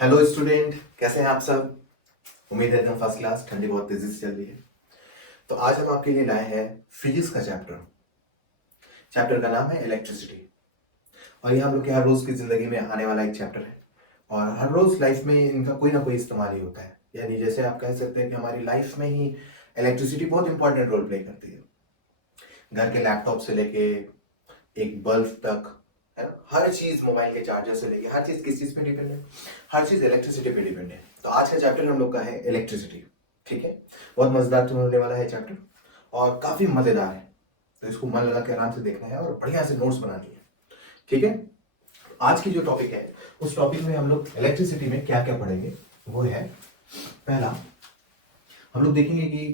Hello student, कैसे हैं आप सब। उम्मीद है एकदम फर्स्ट क्लास। ठंडी बहुत तेजी से चल रही है। तो आज हम आपके लिए लाए हैं फिजिक्स का चैप्टर। चैप्टर का नाम है इलेक्ट्रिसिटी। और ये हम लोग के हर रोज की जिंदगी में आने वाला एक चैप्टर है। और हर रोज लाइफ में इनका कोई ना कोई इस्तेमाल ही होता है। यानी जैसे आप कह सकते हैं कि हमारी लाइफ में ही इलेक्ट्रिसिटी बहुत इंपॉर्टेंट रोल प्ले करती है। घर के लैपटॉप से लेके एक बल्ब तक, है ना, हर चीज, मोबाइल के चार्जर से लेके हर चीज किस चीज पे डिपेंड है। हर चीज इलेक्ट्रिसिटी पे डिपेंड है। तो आज का चैप्टर हम लोग का है इलेक्ट्रिसिटी। ठीक है, बहुत मजेदार तो होने वाला है चैप्टर और काफी मजेदार है। तो इसको मन लगा के आराम से देखना है और बढ़िया से नोट्स बनानी है। ठीक है, आज की जो टॉपिक है उस टॉपिक में हम लोग इलेक्ट्रिसिटी में क्या क्या पढ़ेंगे वो है, पहला हम लोग देखेंगे कि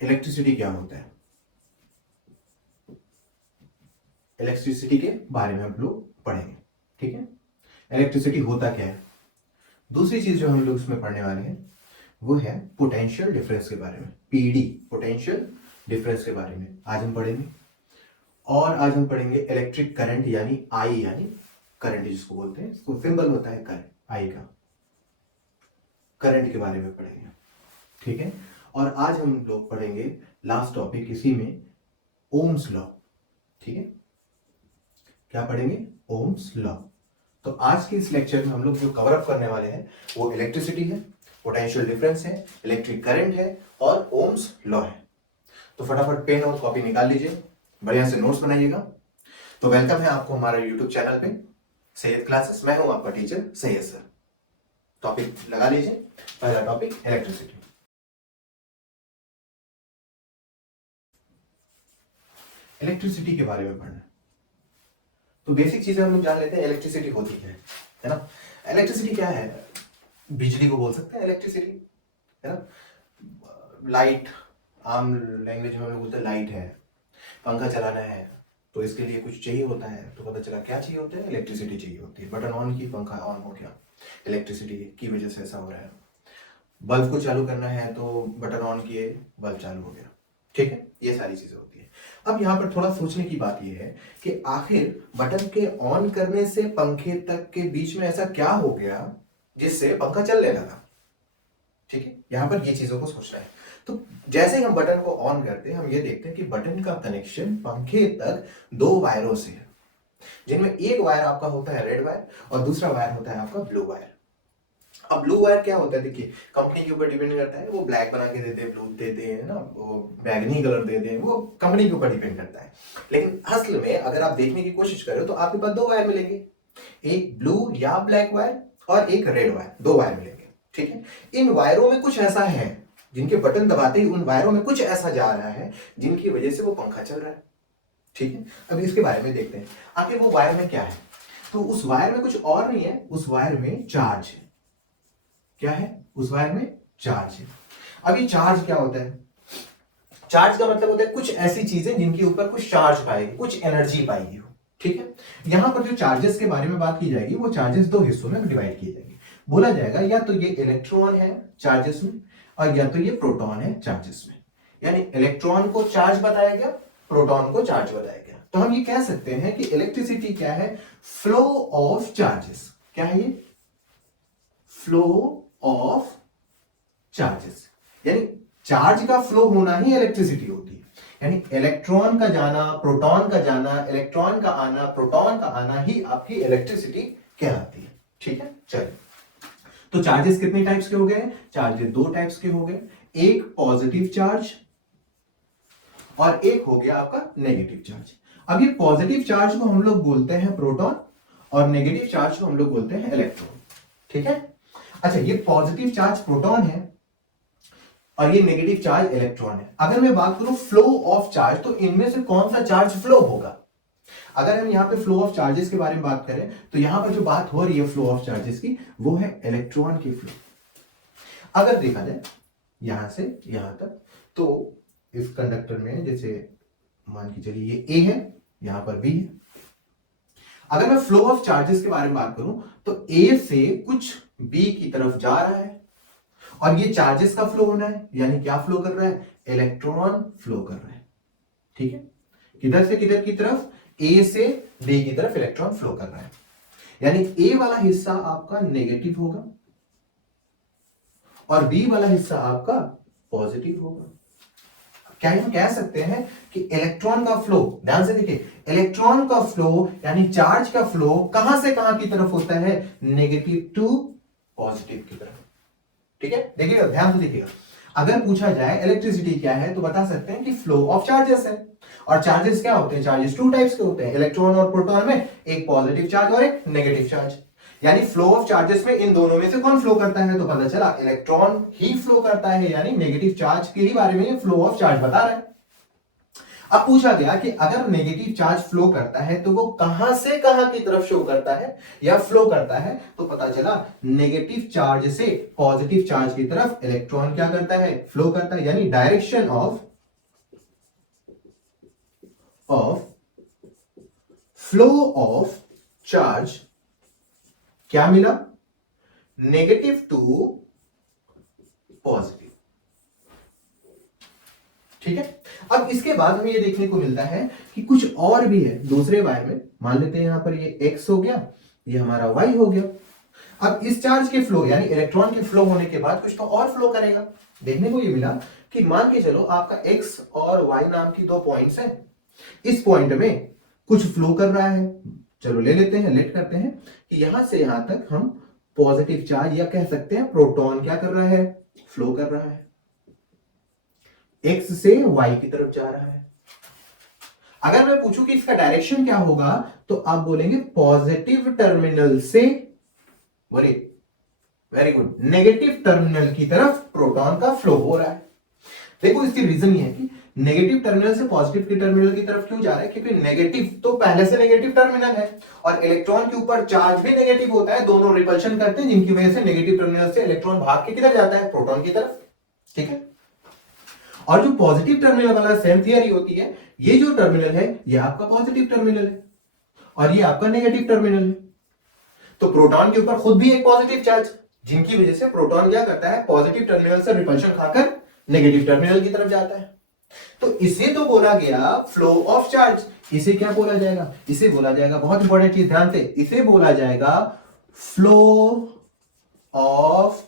इलेक्ट्रिसिटी क्या होता है। इलेक्ट्रिसिटी के बारे में हम लोग पढ़ेंगे। ठीक है, इलेक्ट्रिसिटी होता क्या है। दूसरी चीज जो हम लोग इसमें पढ़ने वाले हैं वो है पोटेंशियल डिफरेंस के बारे में, पीडी, पोटेंशियल डिफरेंस के बारे में आज हम पढ़ेंगे। और आज हम पढ़ेंगे इलेक्ट्रिक करंट यानी आई, यानी करंट जिसको बोलते हैं, इसको सिंबल होता है करंट, आई का, करंट के बारे में पढ़ेंगे। ठीक है, और आज हम लोग पढ़ेंगे लास्ट टॉपिक इसी में, ओम्स लॉ। ठीक है, क्या पढ़ेंगे, ओम्स लॉ। तो आज के इस लेक्चर में हम लोग जो कवर अप करने वाले हैं वो इलेक्ट्रिसिटी है, पोटेंशियल डिफरेंस है, इलेक्ट्रिक करंट है और ओम्स लॉ है। तो फटाफट पेन और कॉपी निकाल लीजिए, बढ़िया से नोट्स बनाइएगा। तो वेलकम है आपको हमारे यूट्यूब चैनल पे, सैयद क्लासेस। मैं हूं आपका टीचर सैयद सर। टॉपिक लगा लीजिए, पहला टॉपिक इलेक्ट्रिसिटी। इलेक्ट्रिसिटी के बारे में पढ़ना। तो बेसिक चीजें हम लोग जान लेते हैं, इलेक्ट्रिसिटी होती है ना। इलेक्ट्रिसिटी क्या है, बिजली को बोल सकते हैं इलेक्ट्रिसिटी, है ना। लाइट, आम लैंग्वेज में हम लोग बोलते हैं लाइट है। पंखा चलाना है तो इसके लिए कुछ चाहिए होता है, तो पता चला क्या चाहिए होता है, इलेक्ट्रिसिटी चाहिए होती है। बटन ऑन की, पंखा ऑन हो गया, इलेक्ट्रिसिटी की वजह से ऐसा हो रहा है। बल्ब को चालू करना है तो बटन ऑन किए, बल्ब चालू हो गया। ठीक है, ये सारी चीजें होती है। अब यहाँ पर थोड़ा सोचने की बात यह है कि आखिर बटन के ऑन करने से पंखे तक के बीच में ऐसा क्या हो गया जिससे पंखा चलने लगा। ठीक है, यहां पर ये चीजों को सोचना है। तो जैसे ही हम बटन को ऑन करते हैं हम ये देखते हैं कि बटन का कनेक्शन पंखे तक दो वायरों से है, जिनमें एक वायर आपका होता है रेड वायर और दूसरा वायर होता है आपका ब्लू वायर। अब ब्लू वायर क्या होता है, देखिए कंपनी के ऊपर डिपेंड करता है, वो ब्लैक बना के देते हैं, ब्लू देते हैं ना, वो बैगनी कलर देते हैं, वो कंपनी के ऊपर डिपेंड करता है। लेकिन असल में अगर आप देखने की कोशिश करें तो आपके पास दो वायर मिलेंगे, एक ब्लू या ब्लैक वायर और एक रेड वायर, दो वायर मिलेंगे। ठीक है, इन वायरों में कुछ ऐसा है, जिनके बटन दबाते ही उन वायरों में कुछ ऐसा जा रहा है जिनकी वजह से वो पंखा चल रहा है। ठीक है, अब इसके बारे में देखते हैं आखिर वो वायर में क्या है। तो उस वायर में कुछ और नहीं है, उस वायर में चार्ज है। क्या है, उस वायर में चार्ज है। अब ये चार्ज क्या होता है, चार्ज का मतलब होता है कुछ ऐसी चीजें जिनके ऊपर कुछ चार्ज पाएगी, कुछ एनर्जी पाएगी। ठीक है, यहां पर जो चार्जेस के बारे में बात की जाएगी वो चार्जेस दो हिस्सों में डिवाइड किए जाएंगे। बोला जाएगा या तो ये इलेक्ट्रॉन है चार्जेस में और या तो ये प्रोटॉन है चार्जेस में। यानी इलेक्ट्रॉन को चार्ज बताया गया, प्रोटॉन को चार्ज बताया गया। तो हम ये कह सकते हैं कि इलेक्ट्रिसिटी क्या है, फ्लो ऑफ चार्जेस। क्या है ये, फ्लो ऑफ चार्जेस। यानी चार्ज का फ्लो होना ही इलेक्ट्रिसिटी होती है। यानी इलेक्ट्रॉन का जाना, प्रोटॉन का जाना, इलेक्ट्रॉन का आना, प्रोटॉन का आना ही आपकी इलेक्ट्रिसिटी कहलाती है। ठीक है, चलिए। तो चार्जेस कितने टाइप्स के हो गए, चार्जेस दो टाइप्स के हो गए, एक पॉजिटिव चार्ज और एक हो गया आपका नेगेटिव चार्ज। अब ये पॉजिटिव चार्ज को हम लोग बोलते हैं प्रोटॉन और नेगेटिव चार्ज को हम लोग बोलते हैं इलेक्ट्रॉन। ठीक है, अच्छा, ये पॉजिटिव चार्ज प्रोटॉन है और ये नेगेटिव चार्ज इलेक्ट्रॉन है। अगर मैं बात करूं फ्लो ऑफ चार्ज, तो इनमें से कौन सा चार्ज फ्लो होगा। अगर हम यहां पे फ्लो ऑफ चार्जेस के बारे में बात करें तो यहां पर जो बात हो रही है फ्लो ऑफ चार्जेस की, वो है इलेक्ट्रॉन की फ्लो। अगर देखा जाए यहां से यहां तक, तो इस कंडक्टर में जैसे मान के चलिए ये ए है, यहां पर बी है। अगर मैं फ्लो ऑफ चार्जेस के बारे में बात करूं तो ए से कुछ बी की तरफ जा रहा है और ये चार्जेस का फ्लो होना है, यानी क्या फ्लो कर रहा है, इलेक्ट्रॉन फ्लो कर रहा है। ठीक है, किधर से किधर की तरफ, ए से बी की तरफ इलेक्ट्रॉन फ्लो कर रहा है। यानी ए वाला हिस्सा आपका नेगेटिव होगा और बी वाला हिस्सा आपका पॉजिटिव होगा। क्या हम कह सकते हैं कि इलेक्ट्रॉन का फ्लो, ध्यान से देखिए, इलेक्ट्रॉन का फ्लो यानी चार्ज का फ्लो कहां से कहां की तरफ होता है, नेगेटिव टू पॉजिटिव की तरफ। ठीक है, देखिएगा, ध्यान से देखिएगा, अगर पूछा जाए इलेक्ट्रिसिटी क्या है तो बता सकते हैं कि फ्लो ऑफ चार्जेस है। और चार्जेस क्या होते हैं, चार्जेस टू टाइप्स के होते हैं, इलेक्ट्रॉन और प्रोटॉन में, एक पॉजिटिव चार्ज और एक नेगेटिव चार्ज। यानी फ्लो ऑफ चार्जेस में इन दोनों में से कौन फ्लो करता है, तो पता चला इलेक्ट्रॉन ही फ्लो करता है, यानी नेगेटिव चार्ज के ही बारे में फ्लो ऑफ चार्ज बता रहा है। अब पूछा गया कि अगर नेगेटिव चार्ज फ्लो करता है तो वो कहां से कहां की तरफ शो करता है या फ्लो करता है, तो पता चला नेगेटिव चार्ज से पॉजिटिव चार्ज की तरफ इलेक्ट्रॉन क्या करता है, फ्लो करता है। यानी direction of flow of charge क्या मिला, नेगेटिव टू पॉजिटिव। ठीक है, अब इसके बाद हमें ये देखने को मिलता है कि कुछ और भी है दूसरे वायर में। मान लेते हैं यहां पर ये x हो गया, ये हमारा y हो गया। अब इस चार्ज के फ्लो यानी इलेक्ट्रॉन के फ्लो होने के बाद कुछ तो और फ्लो करेगा। देखने को ये मिला कि मान के चलो आपका x और y नाम की दो पॉइंट्स हैं, इस पॉइंट में कुछ फ्लो कर रहा है। चलो ले लेते हैं, लेट करते हैं कि यहां से यहां तक हम पॉजिटिव चार्ज या कह सकते हैं प्रोटॉन क्या कर रहा है, फ्लो कर रहा है, x से y की तरफ जा रहा है। अगर मैं पूछूं कि इसका डायरेक्शन क्या होगा तो आप बोलेंगे पॉजिटिव टर्मिनल से, वेरी गुड, नेगेटिव टर्मिनल की तरफ प्रोटॉन का फ्लो हो रहा है। देखो इसकी रीजन ये है कि नेगेटिव टर्मिनल से पॉजिटिव की टर्मिनल की तरफ क्यों जा रहा है, क्योंकि नेगेटिव तो पहले से नेगेटिव टर्मिनल है और इलेक्ट्रॉन के ऊपर चार्ज भी नेगेटिव होता है, दोनों रिपल्शन करते हैं, जिनकी वजह से नेगेटिव टर्मिनल से इलेक्ट्रॉन भाग के किधर जाता है, प्रोटॉन की तरफ। ठीक है, और जो पॉजिटिव टर्मिनल वाला सेम थियरी होती है, ये जो टर्मिनल है ये आपका पॉजिटिव टर्मिनल है और ये आपका नेगेटिव टर्मिनल है। तो प्रोटॉन के ऊपर खुद भी एक पॉजिटिव चार्ज, जिनकी वजह से प्रोटॉन क्या करता है, पॉजिटिव टर्मिनल से रिपल्शन खाकर नेगेटिव टर्मिनल की तरफ जाता है। तो इसे तो बोला गया फ्लो ऑफ चार्ज, इसे क्या बोला जाएगा, इसे बोला जाएगा, बहुत इंपॉर्टेंट चीज ध्यान से, इसे बोला जाएगा फ्लो ऑफ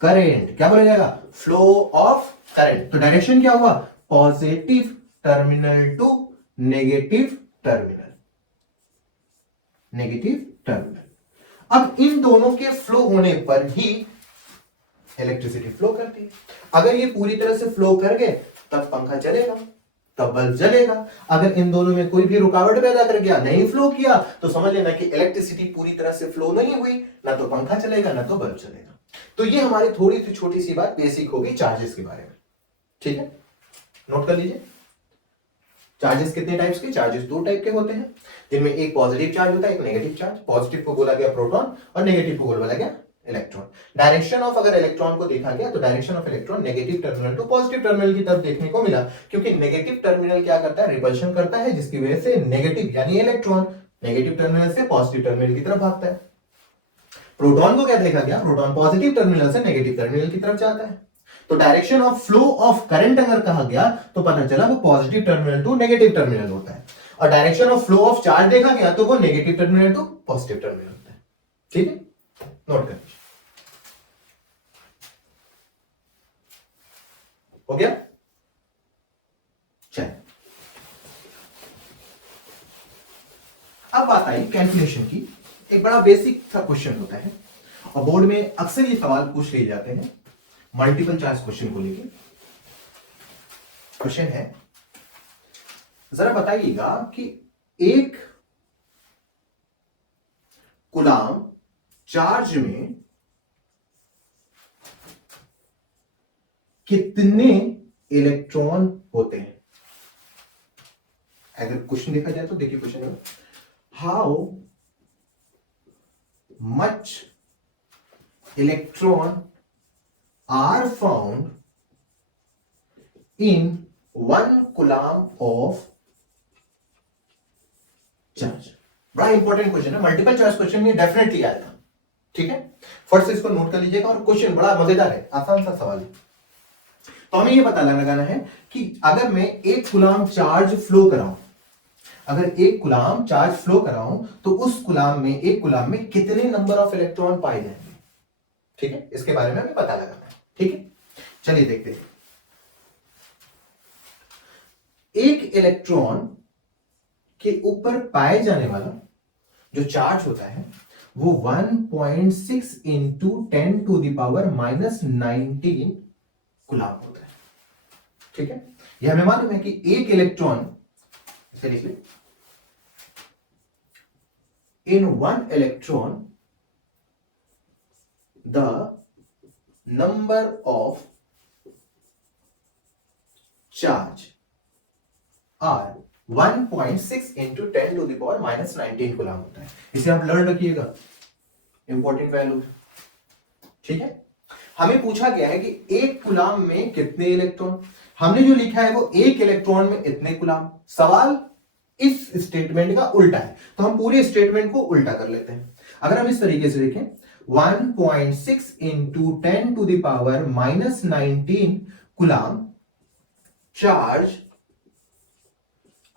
करंट। क्या बोला जाएगा, फ्लो ऑफ करंट। तो डायरेक्शन क्या हुआ, positive terminal to negative terminal, negative terminal. अब इन दोनों के फ्लो होने पर ही इलेक्ट्रिसिटी फ्लो करती है। अगर ये पूरी तरह से फ्लो कर गए तब पंखा चलेगा, तब बल्ब जलेगा। अगर इन दोनों में कोई भी रुकावट पैदा कर गया, नहीं फ्लो किया, तो समझ लेना कि इलेक्ट्रिसिटी पूरी तरह से फ्लो नहीं हुई, ना तो पंखा चलेगा ना तो बल्ब चलेगा। तो ये हमारी थोड़ी सी छोटी सी बात बेसिक होगी चार्जेस के बारे में। ठीक है, नोट कर लीजिए। चार्जेस कितने टाइप्स के, चार्जेस दो टाइप के होते हैं, जिनमें एक पॉजिटिव चार्ज होता है, एक नेगेटिव चार्ज। पॉजिटिव को बोला गया प्रोटॉन और नेगेटिव को बोला गया इलेक्ट्रॉन। डायरेक्शन ऑफ अगर इलेक्ट्रॉन को देखा गया तो direction of electron negative terminal to positive terminal की तरफ देखने को मिला, क्योंकि नेगेटिव टर्मिनल क्या करता है, रिपल्शन करता है, जिसकी वजह से नेगेटिव यानी इलेक्ट्रॉन नेगेटिव टर्मिनल से पॉजिटिव टर्मिनल की तरफ भागता है। प्रोटॉन को क्या देखा गया, प्रोटॉन पॉजिटिव टर्मिनल से नेगेटिव टर्मिनल की तरफ जाता है। तो direction of flow of current अगर कहा गया तो पता चला वो positive terminal to negative terminal होता है, और direction of flow of charge देखा गया तो वो negative terminal to positive terminal होता है। ठीक है, नोट कर हो गया। चलिए अब बात आई कैलकुलेशन की। एक बड़ा बेसिक सा क्वेश्चन होता है और बोर्ड में अक्सर ये सवाल पूछ लिए जाते हैं मल्टीपल चॉइस क्वेश्चन को लेकर। क्वेश्चन है, जरा बताइएगा कि एक कूलाम चार्ज में कितने इलेक्ट्रॉन होते हैं। अगर क्वेश्चन देखा जाए तो देखिए क्वेश्चन है, how much electron are found in 1 coulomb of charge. बड़ा इंपॉर्टेंट क्वेश्चन है, मल्टीपल चॉइस क्वेश्चन में डेफिनेटली आएगा। ठीक है, फर्स्ट इसको नोट कर लीजिएगा। और क्वेश्चन बड़ा मजेदार है, आसान सा सवाल है। तो हमें यह पता लगाना है कि अगर मैं 1 कूलाम चार्ज फ्लो कराऊं, अगर एक कुलाम चार्ज फ्लो कराऊं तो उस एक कुलाम में कितने नंबर ऑफ इलेक्ट्रॉन पाए जाएंगे। ठीक है, इसके बारे में हमें पता लगाना है। ठीक है, चलिए देखते हैं। एक इलेक्ट्रॉन के ऊपर पाए जाने वाला जो चार्ज होता है वो 1.6 इंटू 10⁻⁻19 कुलाम होता है। ठीक है, यह हमें मालूम है कि एक इलेक्ट्रॉन, इसे लिख लें, in one electron the number of charge are 1.6 into 10⁻⁻19 coulomb होता है। इसे आप लर्न रखिएगा, इंपॉर्टेंट वैल्यू। ठीक है, हमें पूछा गया है कि एक कुलाम में कितने इलेक्ट्रॉन, हमने जो लिखा है वो एक इलेक्ट्रॉन में इतने कुलाम। सवाल इस स्टेटमेंट का उल्टा है, तो हम पूरे स्टेटमेंट को उल्टा कर लेते हैं। अगर हम इस तरीके से लिखें 1.6 into 10⁻⁻19 coulomb charge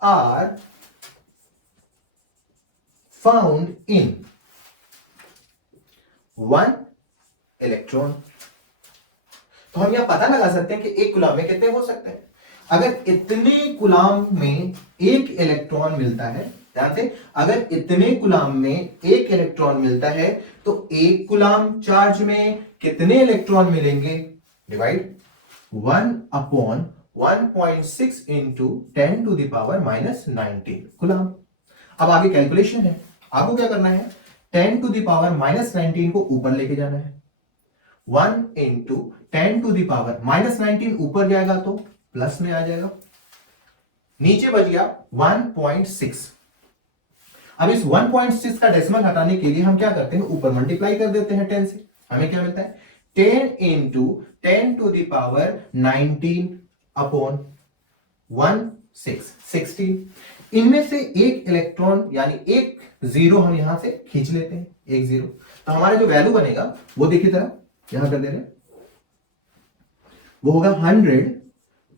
are found in one electron। तो हम यह पता लगा सकते हैं कि एक कुलाम में कितने हो सकते हैं। अगर इतने कुलाम में एक इलेक्ट्रॉन मिलता है, ध्यान से, अगर इतने कुलाम में एक इलेक्ट्रॉन मिलता है तो एक कुलाम चार्ज में कितने इलेक्ट्रॉन मिलेंगे, डिवाइड 1/1.6 इंटू 10⁻⁻19 कुलाम। अब आगे कैलकुलेशन है, आपको क्या करना है, 10⁻⁻19 को ऊपर लेके जाना है। 1 इंटू 10⁻⁻19 ऊपर जाएगा तो प्लस में आ जाएगा, नीचे बच गया 1.6। अब इस 1.6 का डेसिमल हटाने के लिए हम क्या करते हैं, ऊपर मल्टीप्लाई कर देते हैं 10 से। हमें क्या मिलता है, 10 इंटू 10⁻19 अपॉन 16। इनमें से एक इलेक्ट्रॉन यानी एक जीरो हम यहां से खींच लेते हैं, एक जीरो। तो हमारा जो वैल्यू बनेगा वो देखिए तरह यहां कर दे रहे, वो होगा 100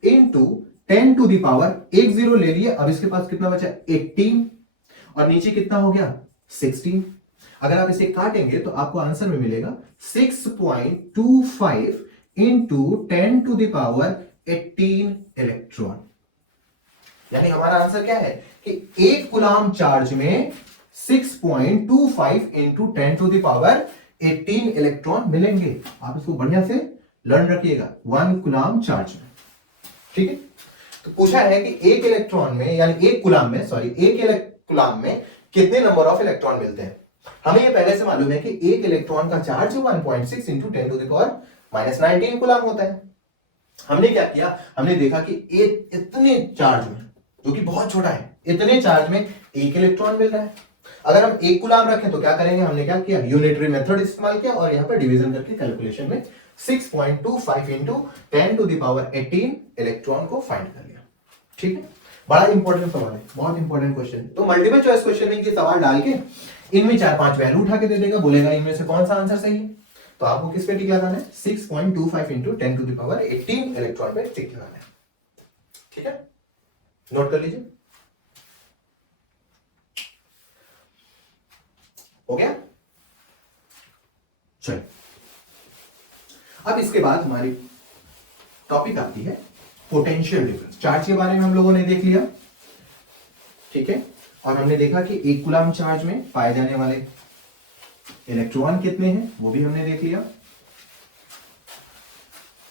इंटू 10⁻, एक जीरो ले लिए, अब इसके पास कितना बचा, 18, और नीचे कितना हो गया, 16। अगर आप इसे काटेंगे तो आपको आंसर में मिलेगा 6.25 इंटू 10⁻18 इलेक्ट्रॉन। यानी हमारा आंसर क्या है कि एक कुलाम चार्ज में 6.25 इंटू 10⁻18 इलेक्ट्रॉन मिलेंगे। आप इसको बढ़िया से लर्न रखिएगा, 1 कुलाम चार्ज में। ठीक है, तो पूछा है कि एक इलेक्ट्रॉन में यानी एक कुलाम में कुलाम में कितने नंबर ऑफ इलेक्ट्रॉन मिलते हैं। हमें यह पहले से मालूम है कि एक इलेक्ट्रॉन का चार्ज 1.6 इंटू 10⁻⁻19 कुलाम होता है। हमने क्या किया, हमने देखा कि इतने चार्ज में, जो कि बहुत छोटा है, इतने चार्ज में एक इलेक्ट्रॉन मिल रहा है। अगर हम एक गुलाम रखें तो क्या करेंगे, हमने क्या किया, यूनिटरी मेथड इस्तेमाल किया और यहां पर डिवीजन करके कैलकुलेशन में 6.25 इंटू 10⁻18 इलेक्ट्रॉन को फाइंड कर लिया। ठीक है, बड़ा इंपॉर्टेंट सवाल है, बहुत इंपॉर्टेंट क्वेश्चन। तो मल्टीपल चॉइस क्वेश्चन में ये सवाल डाल के इनमें 4-5 वैल्यू उठा के दे देगा, बोलेगा इनमें से कौन सा आंसर सही है। तो आपको किस पे टिक लगाना है, 6.25 इंटू 10⁻18 इलेक्ट्रॉन पे टिक लगाना है। ठीक है, नोट कर लीजिए, हो गया। चलिए, अब इसके बाद हमारी टॉपिक आती है पोटेंशियल डिफरेंस। चार्ज के बारे में हम लोगों ने देख लिया, ठीक है, और हमने देखा कि एक कूलम चार्ज में पाए जाने वाले इलेक्ट्रॉन कितने हैं वो भी हमने देख लिया।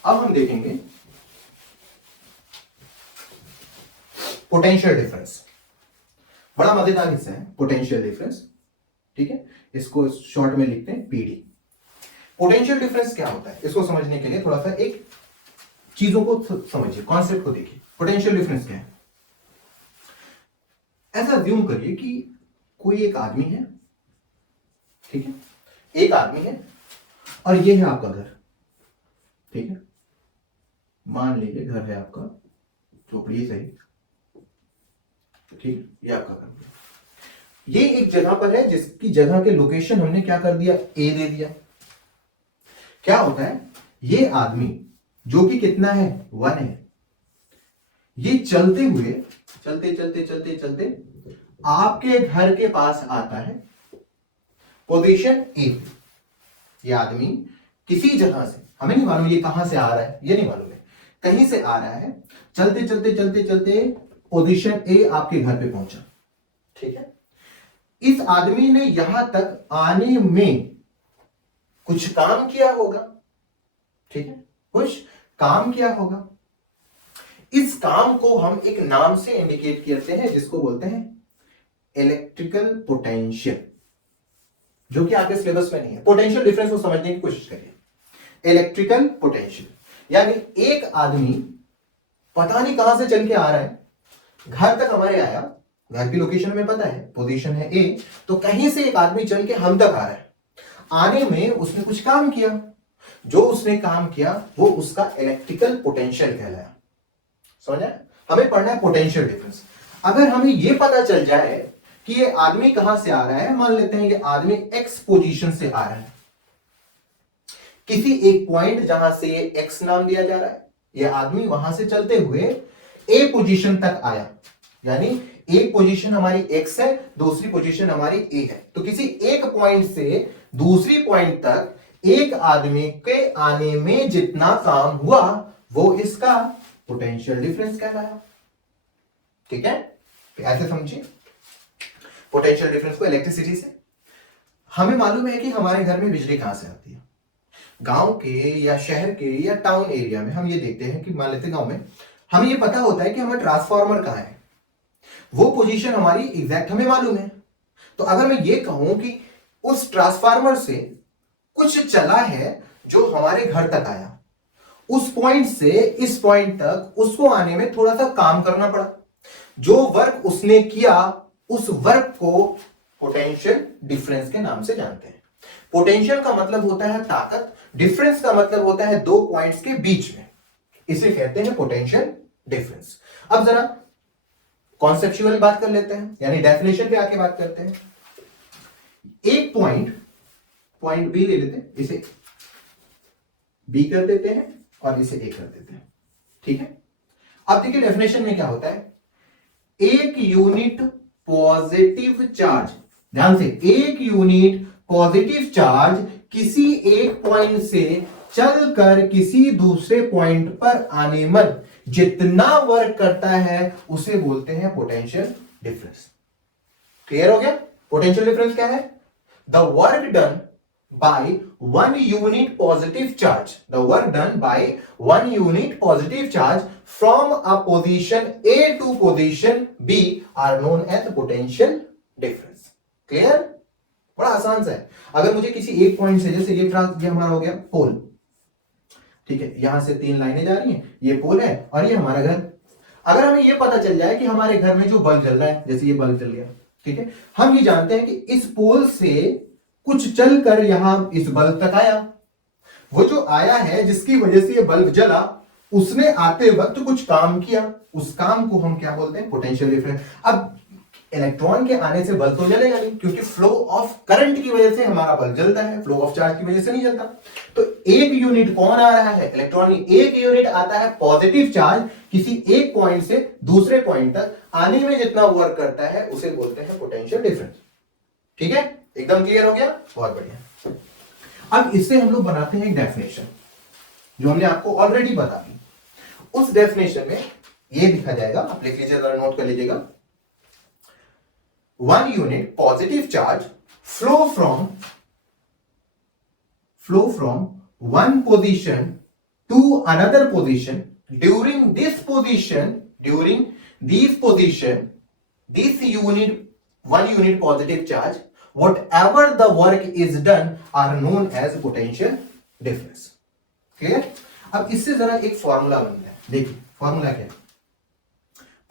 अब हम देखेंगे पोटेंशियल डिफरेंस। बड़ा मजेदार हिस्सा है पोटेंशियल डिफरेंस, ठीक है, इसको शॉर्ट में लिखते हैं पीडी। पोटेंशियल डिफरेंस क्या होता है, इसको समझने के लिए थोड़ा सा एक चीजों को समझिए, कॉन्सेप्ट को देखिए। पोटेंशियल डिफरेंस क्या है, ऐसा अज्यूम करिए कि कोई एक आदमी है, ठीक है, एक आदमी है और ये है आपका घर, ठीक है, मान लीजिए घर है आपका, झोपड़ी सही, ठीक है, ये आपका घर। ये एक जगह पर है जिसकी जगह के लोकेशन हमने क्या कर दिया, ए दे दिया। क्या होता है, ये आदमी जो कि कितना है, 1 है, ये चलते हुए चलते चलते चलते चलते आपके घर के पास आता है, पोजीशन ए, ये आदमी किसी जगह से, हमें नहीं मालूम ये कहां से आ रहा है, ये नहीं मालूम है, कहीं से आ रहा है, चलते चलते चलते चलते पोजीशन ए आपके घर पे पहुंचा, ठीक है। इस आदमी ने यहां तक आने में कुछ काम किया होगा, ठीक है, कुछ काम किया होगा। इस काम को हम एक नाम से इंडिकेट करते हैं जिसको बोलते हैं इलेक्ट्रिकल पोटेंशियल, जो कि आपके सिलेबस में नहीं है। पोटेंशियल डिफरेंस को समझने की कोशिश करिए। इलेक्ट्रिकल पोटेंशियल यानी एक आदमी पता नहीं कहां से चल के आ रहा है, घर तक हमारे आया, घर की लोकेशन में पता है, पोजीशन है ए, तो कहीं से एक आदमी चल के हम तक आ रहा है। आने में उसने कुछ काम किया, जो उसने काम किया वो उसका इलेक्ट्रिकल पोटेंशियल कहलाया। समझा? हमें पढ़ना है पोटेंशियल डिफरेंस। अगर हमें यह पता चल जाए कि ये आदमी कहां से आ रहा है, मान लेते हैं ये आदमी एक्स पोजीशन से आ रहा है, किसी एक पॉइंट जहां से ये एक्स नाम दिया जा रहा है, ये आदमी वहां से चलते हुए ए पोजीशन तक आया, यानी एक पोजीशन हमारी एक्स है, दूसरी पोजीशन हमारी ए है। तो किसी एक पॉइंट से दूसरी पॉइंट तक एक आदमी के आने में जितना काम हुआ वो इसका पोटेंशियल डिफरेंस कहलाया। ठीक है, ऐसे समझिए पोटेंशियल डिफरेंस को इलेक्ट्रिसिटी से। हमें मालूम है कि हमारे घर में बिजली कहां से आती है। गांव के या शहर के या टाउन एरिया में हम ये देखते हैं कि मान लेते गांव में हमें ये पता होता है कि हमारा ट्रांसफार्मर कहां है, वो पोजीशन हमारी एग्जैक्ट हमें मालूम है। तो अगर मैं ये कहूं कि उस ट्रांसफार्मर से कुछ चला है जो हमारे घर तक आया, उस पॉइंट से इस पॉइंट तक उसको आने में थोड़ा सा काम करना पड़ा, जो वर्क उसने किया उस वर्क को पोटेंशियल डिफरेंस के नाम से जानते हैं। पोटेंशियल का मतलब होता है ताकत, डिफरेंस का मतलब होता है दो पॉइंट्स के बीच में, इसे कहते हैं पोटेंशियल डिफरेंस। अब जरा कॉन्सेप्चुअल बात कर लेते हैं, यानी डेफिनेशन पे आके बात करते हैं। एक पॉइंट बी ले लेते हैं, इसे बी कर देते हैं और इसे ए कर देते हैं। ठीक है, अब देखिए डेफिनेशन में क्या होता है। एक यूनिट पॉजिटिव चार्ज, ध्यान से, एक यूनिट पॉजिटिव चार्ज किसी एक पॉइंट से चलकर किसी दूसरे पॉइंट पर आने में जितना वर्क करता है उसे बोलते हैं पोटेंशियल डिफरेंस। क्लियर हो गया? पोटेंशियल डिफरेंस क्या है? The work done by one unit positive charge, the work done by one unit positive charge from a position A to position B are known as potential difference. Clear? बड़ा आसान सा है। अगर मुझे किसी एक पॉइंट से, जैसे ये हमारा हो गया पोल, ठीक है, यहां से 3 लाइनें जा रही हैं, ये पोल है और ये हमारा घर। अगर हमें ये पता चल जाए कि हमारे घर में जो बल्ब जल रहा है, जैसे ये बल्ब जल गया, ठीक है, हम ये जानते हैं कि इस पोल से कुछ चलकर यहां इस बल्ब तक आया। वो जो आया है जिसकी वजह से ये बल्ब जला, उसने आते वक्त कुछ काम किया, उस काम को हम क्या बोलते हैं? Potential difference. अब इलेक्ट्रॉन के आने से बल्ब तो जलेगा नहीं, क्योंकि फ्लो ऑफ करंट की वजह से हमारा बल्ब जलता है, फ्लो ऑफ चार्ज की वजह से नहीं जलता। तो एक यूनिट कौन आ रहा है? इलेक्ट्रॉन। एक यूनिट आता है पॉजिटिव चार्ज किसी एक पॉइंट से दूसरे पॉइंट तक आने में जितना वर्क करता है उसे बोलते हैं पोटेंशियल डिफरेंस। ठीक है, एकदम क्लियर हो गया? बहुत बढ़िया। अब इससे हम लोग बनाते हैं एक डेफिनेशन जो हमने आपको ऑलरेडी बता दी। उस डेफिनेशन में ये लिखा जाएगा, आप लिख लीजिए, जरा नोट कर लीजिएगा। 1 unit positive charge flow from one position to another position during this unit 1 unit positive charge, whatever the work is done are known as potential difference. Clear? अब इससे जरा एक फॉर्मूला बनता है, देखिए फॉर्मूला क्या है।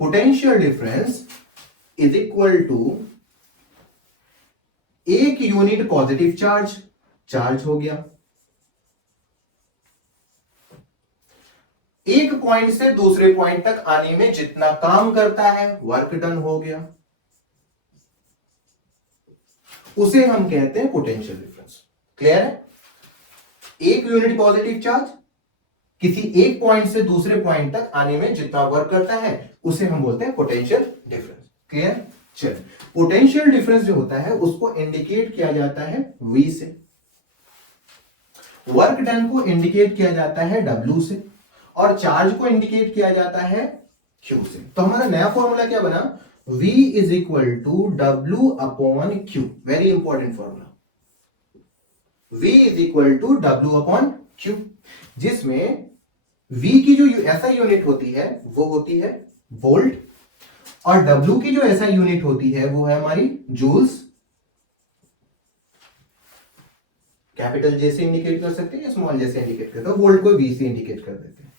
Potential difference is equal to एक यूनिट पॉजिटिव चार्ज हो गया, एक पॉइंट से दूसरे पॉइंट तक आने में जितना काम करता है, वर्क डन हो गया, उसे हम कहते हैं पोटेंशियल डिफरेंस। क्लियर है? एक यूनिट पॉजिटिव चार्ज किसी एक पॉइंट से दूसरे पॉइंट तक आने में जितना वर्क करता है उसे हम बोलते हैं पोटेंशियल डिफरेंस। क्लियर? चलिए, पोटेंशियल डिफरेंस जो होता है उसको इंडिकेट किया जाता है V से, वर्क डन को इंडिकेट किया जाता है W से, और चार्ज को इंडिकेट किया जाता है Q से। तो हमारा नया फॉर्मूला क्या बना, V is equal to W upon Q। Very important formula, V is equal to W upon Q, जिसमें V की जो ऐसा यूनिट होती है वो होती है वोल्ट, और W की जो ऐसा यूनिट होती है वो है हमारी जूल्स। कैपिटल जे से इंडिकेट कर सकते हैं या स्मॉल जे से इंडिकेट करते हैं, वोल्ट को V से इंडिकेट कर देते हैं।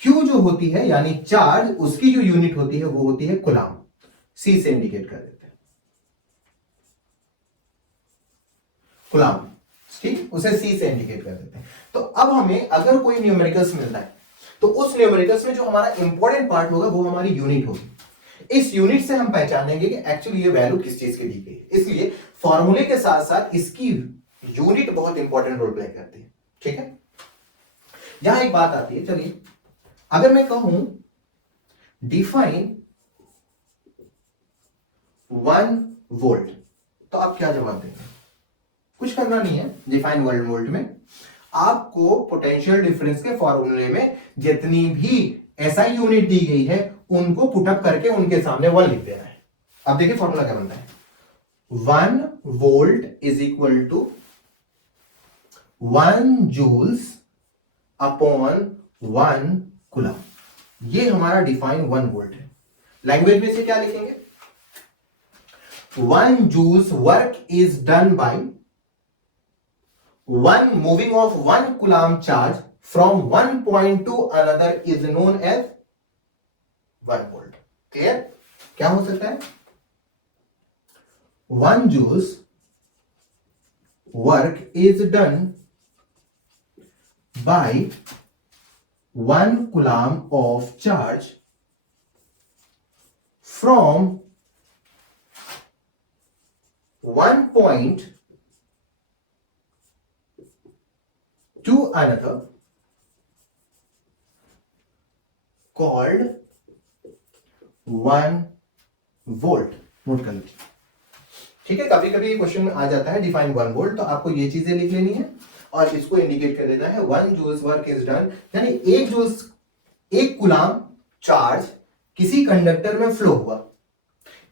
Q जो होती है यानी चार्ज, उसकी जो यूनिट होती है वो होती है कूलाम, C से इंडिकेट कर देते हैं, कूलाम, ठीक, उसे C से इंडिकेट कर देते हैं। तो अब हमें अगर कोई न्यूमेरिकल्स मिलता है तो उस न्यूमेरिकल्स में जो हमारा इंपॉर्टेंट पार्ट होगा वो हमारी यूनिट होगी। इस यूनिट से हम पहचानेंगे कि एक्चुअली ये वैल्यू किस चीज की दी गई है। इसलिए फॉर्मूले के साथ साथ इसकी यूनिट बहुत इंपॉर्टेंट रोल प्ले करती है, ठीक है। यहां एक बात आती है, चलिए अगर मैं कहूं डिफाइन 1 वोल्ट, तो आप क्या जवाब देंगे? कुछ करना नहीं है, डिफाइन 1 वोल्ट में आपको पोटेंशियल डिफरेंस के फॉर्मूले में जितनी भी एसआई यूनिट दी गई है उनको पुटअप करके उनके सामने 1 लिख देना है। अब देखिए फॉर्मूला क्या बनता है, 1 volt is equal to 1 joules upon 1 coulomb. ये हमारा डिफाइन 1 वोल्ट है। लैंग्वेज में से क्या लिखेंगे, 1 joules work is done by 1 moving of 1 coulomb charge from one point to another is known as 1 volt। Clear? क्या हो सकता है, 1 joules work is done by 1 coulomb of charge from one point to another called 1 volt. Note कर लीजिए, ठीक है। कभी कभी क्वेश्चन में आ जाता है डिफाइन 1 वोल्ट, तो आपको ये चीजें लिख लेनी है और इसको इंडिकेट कर देना है 1 जूल्स वर्क इज डन, यानी 1 जूल्स, 1 कूलम चार्ज किसी कंडक्टर में फ्लो हुआ,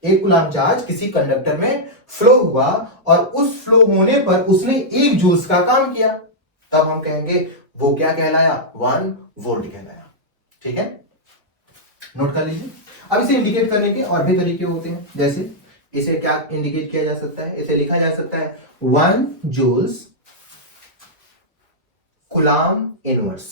1 कूलम चार्ज किसी कंडक्टर में फ्लो हुआ और उस फ्लो होने पर उसने 1 जूल्स का काम किया, तब हम कहेंगे वो क्या कहलाया, 1 वोल्ट कहलाया, ठीक है। नोट कर लीजिए। अब इसे इंडिकेट करने के और भी तरीके होते हैं, जैसे इसे क्या इंडिकेट किया जा सकता है, इसे लिखा जा सकता है 1 जूल्स कूलम इनवर्स।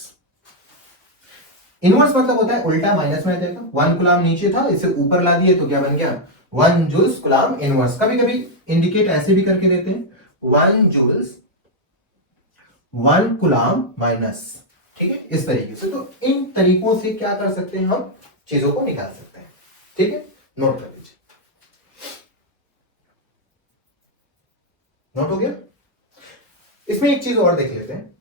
इनवर्स मतलब होता है उल्टा, माइनस में आ जाएगा। 1 कूलम नीचे था, इसे ऊपर ला दिए तो क्या बन गया, 1 जूल्स कूलम इनवर्स। कभी कभी इंडिकेट ऐसे भी करके देते हैं, 1 जूल्स 1 कूलम माइनस, ठीक है, इस तरीके से। तो इन तरीकों से क्या कर सकते हैं, हम चीजों को निकाल सकते हैं, ठीक है। नोट कर लीजिए, नोट हो गया। इसमें एक चीज और देख लेते हैं,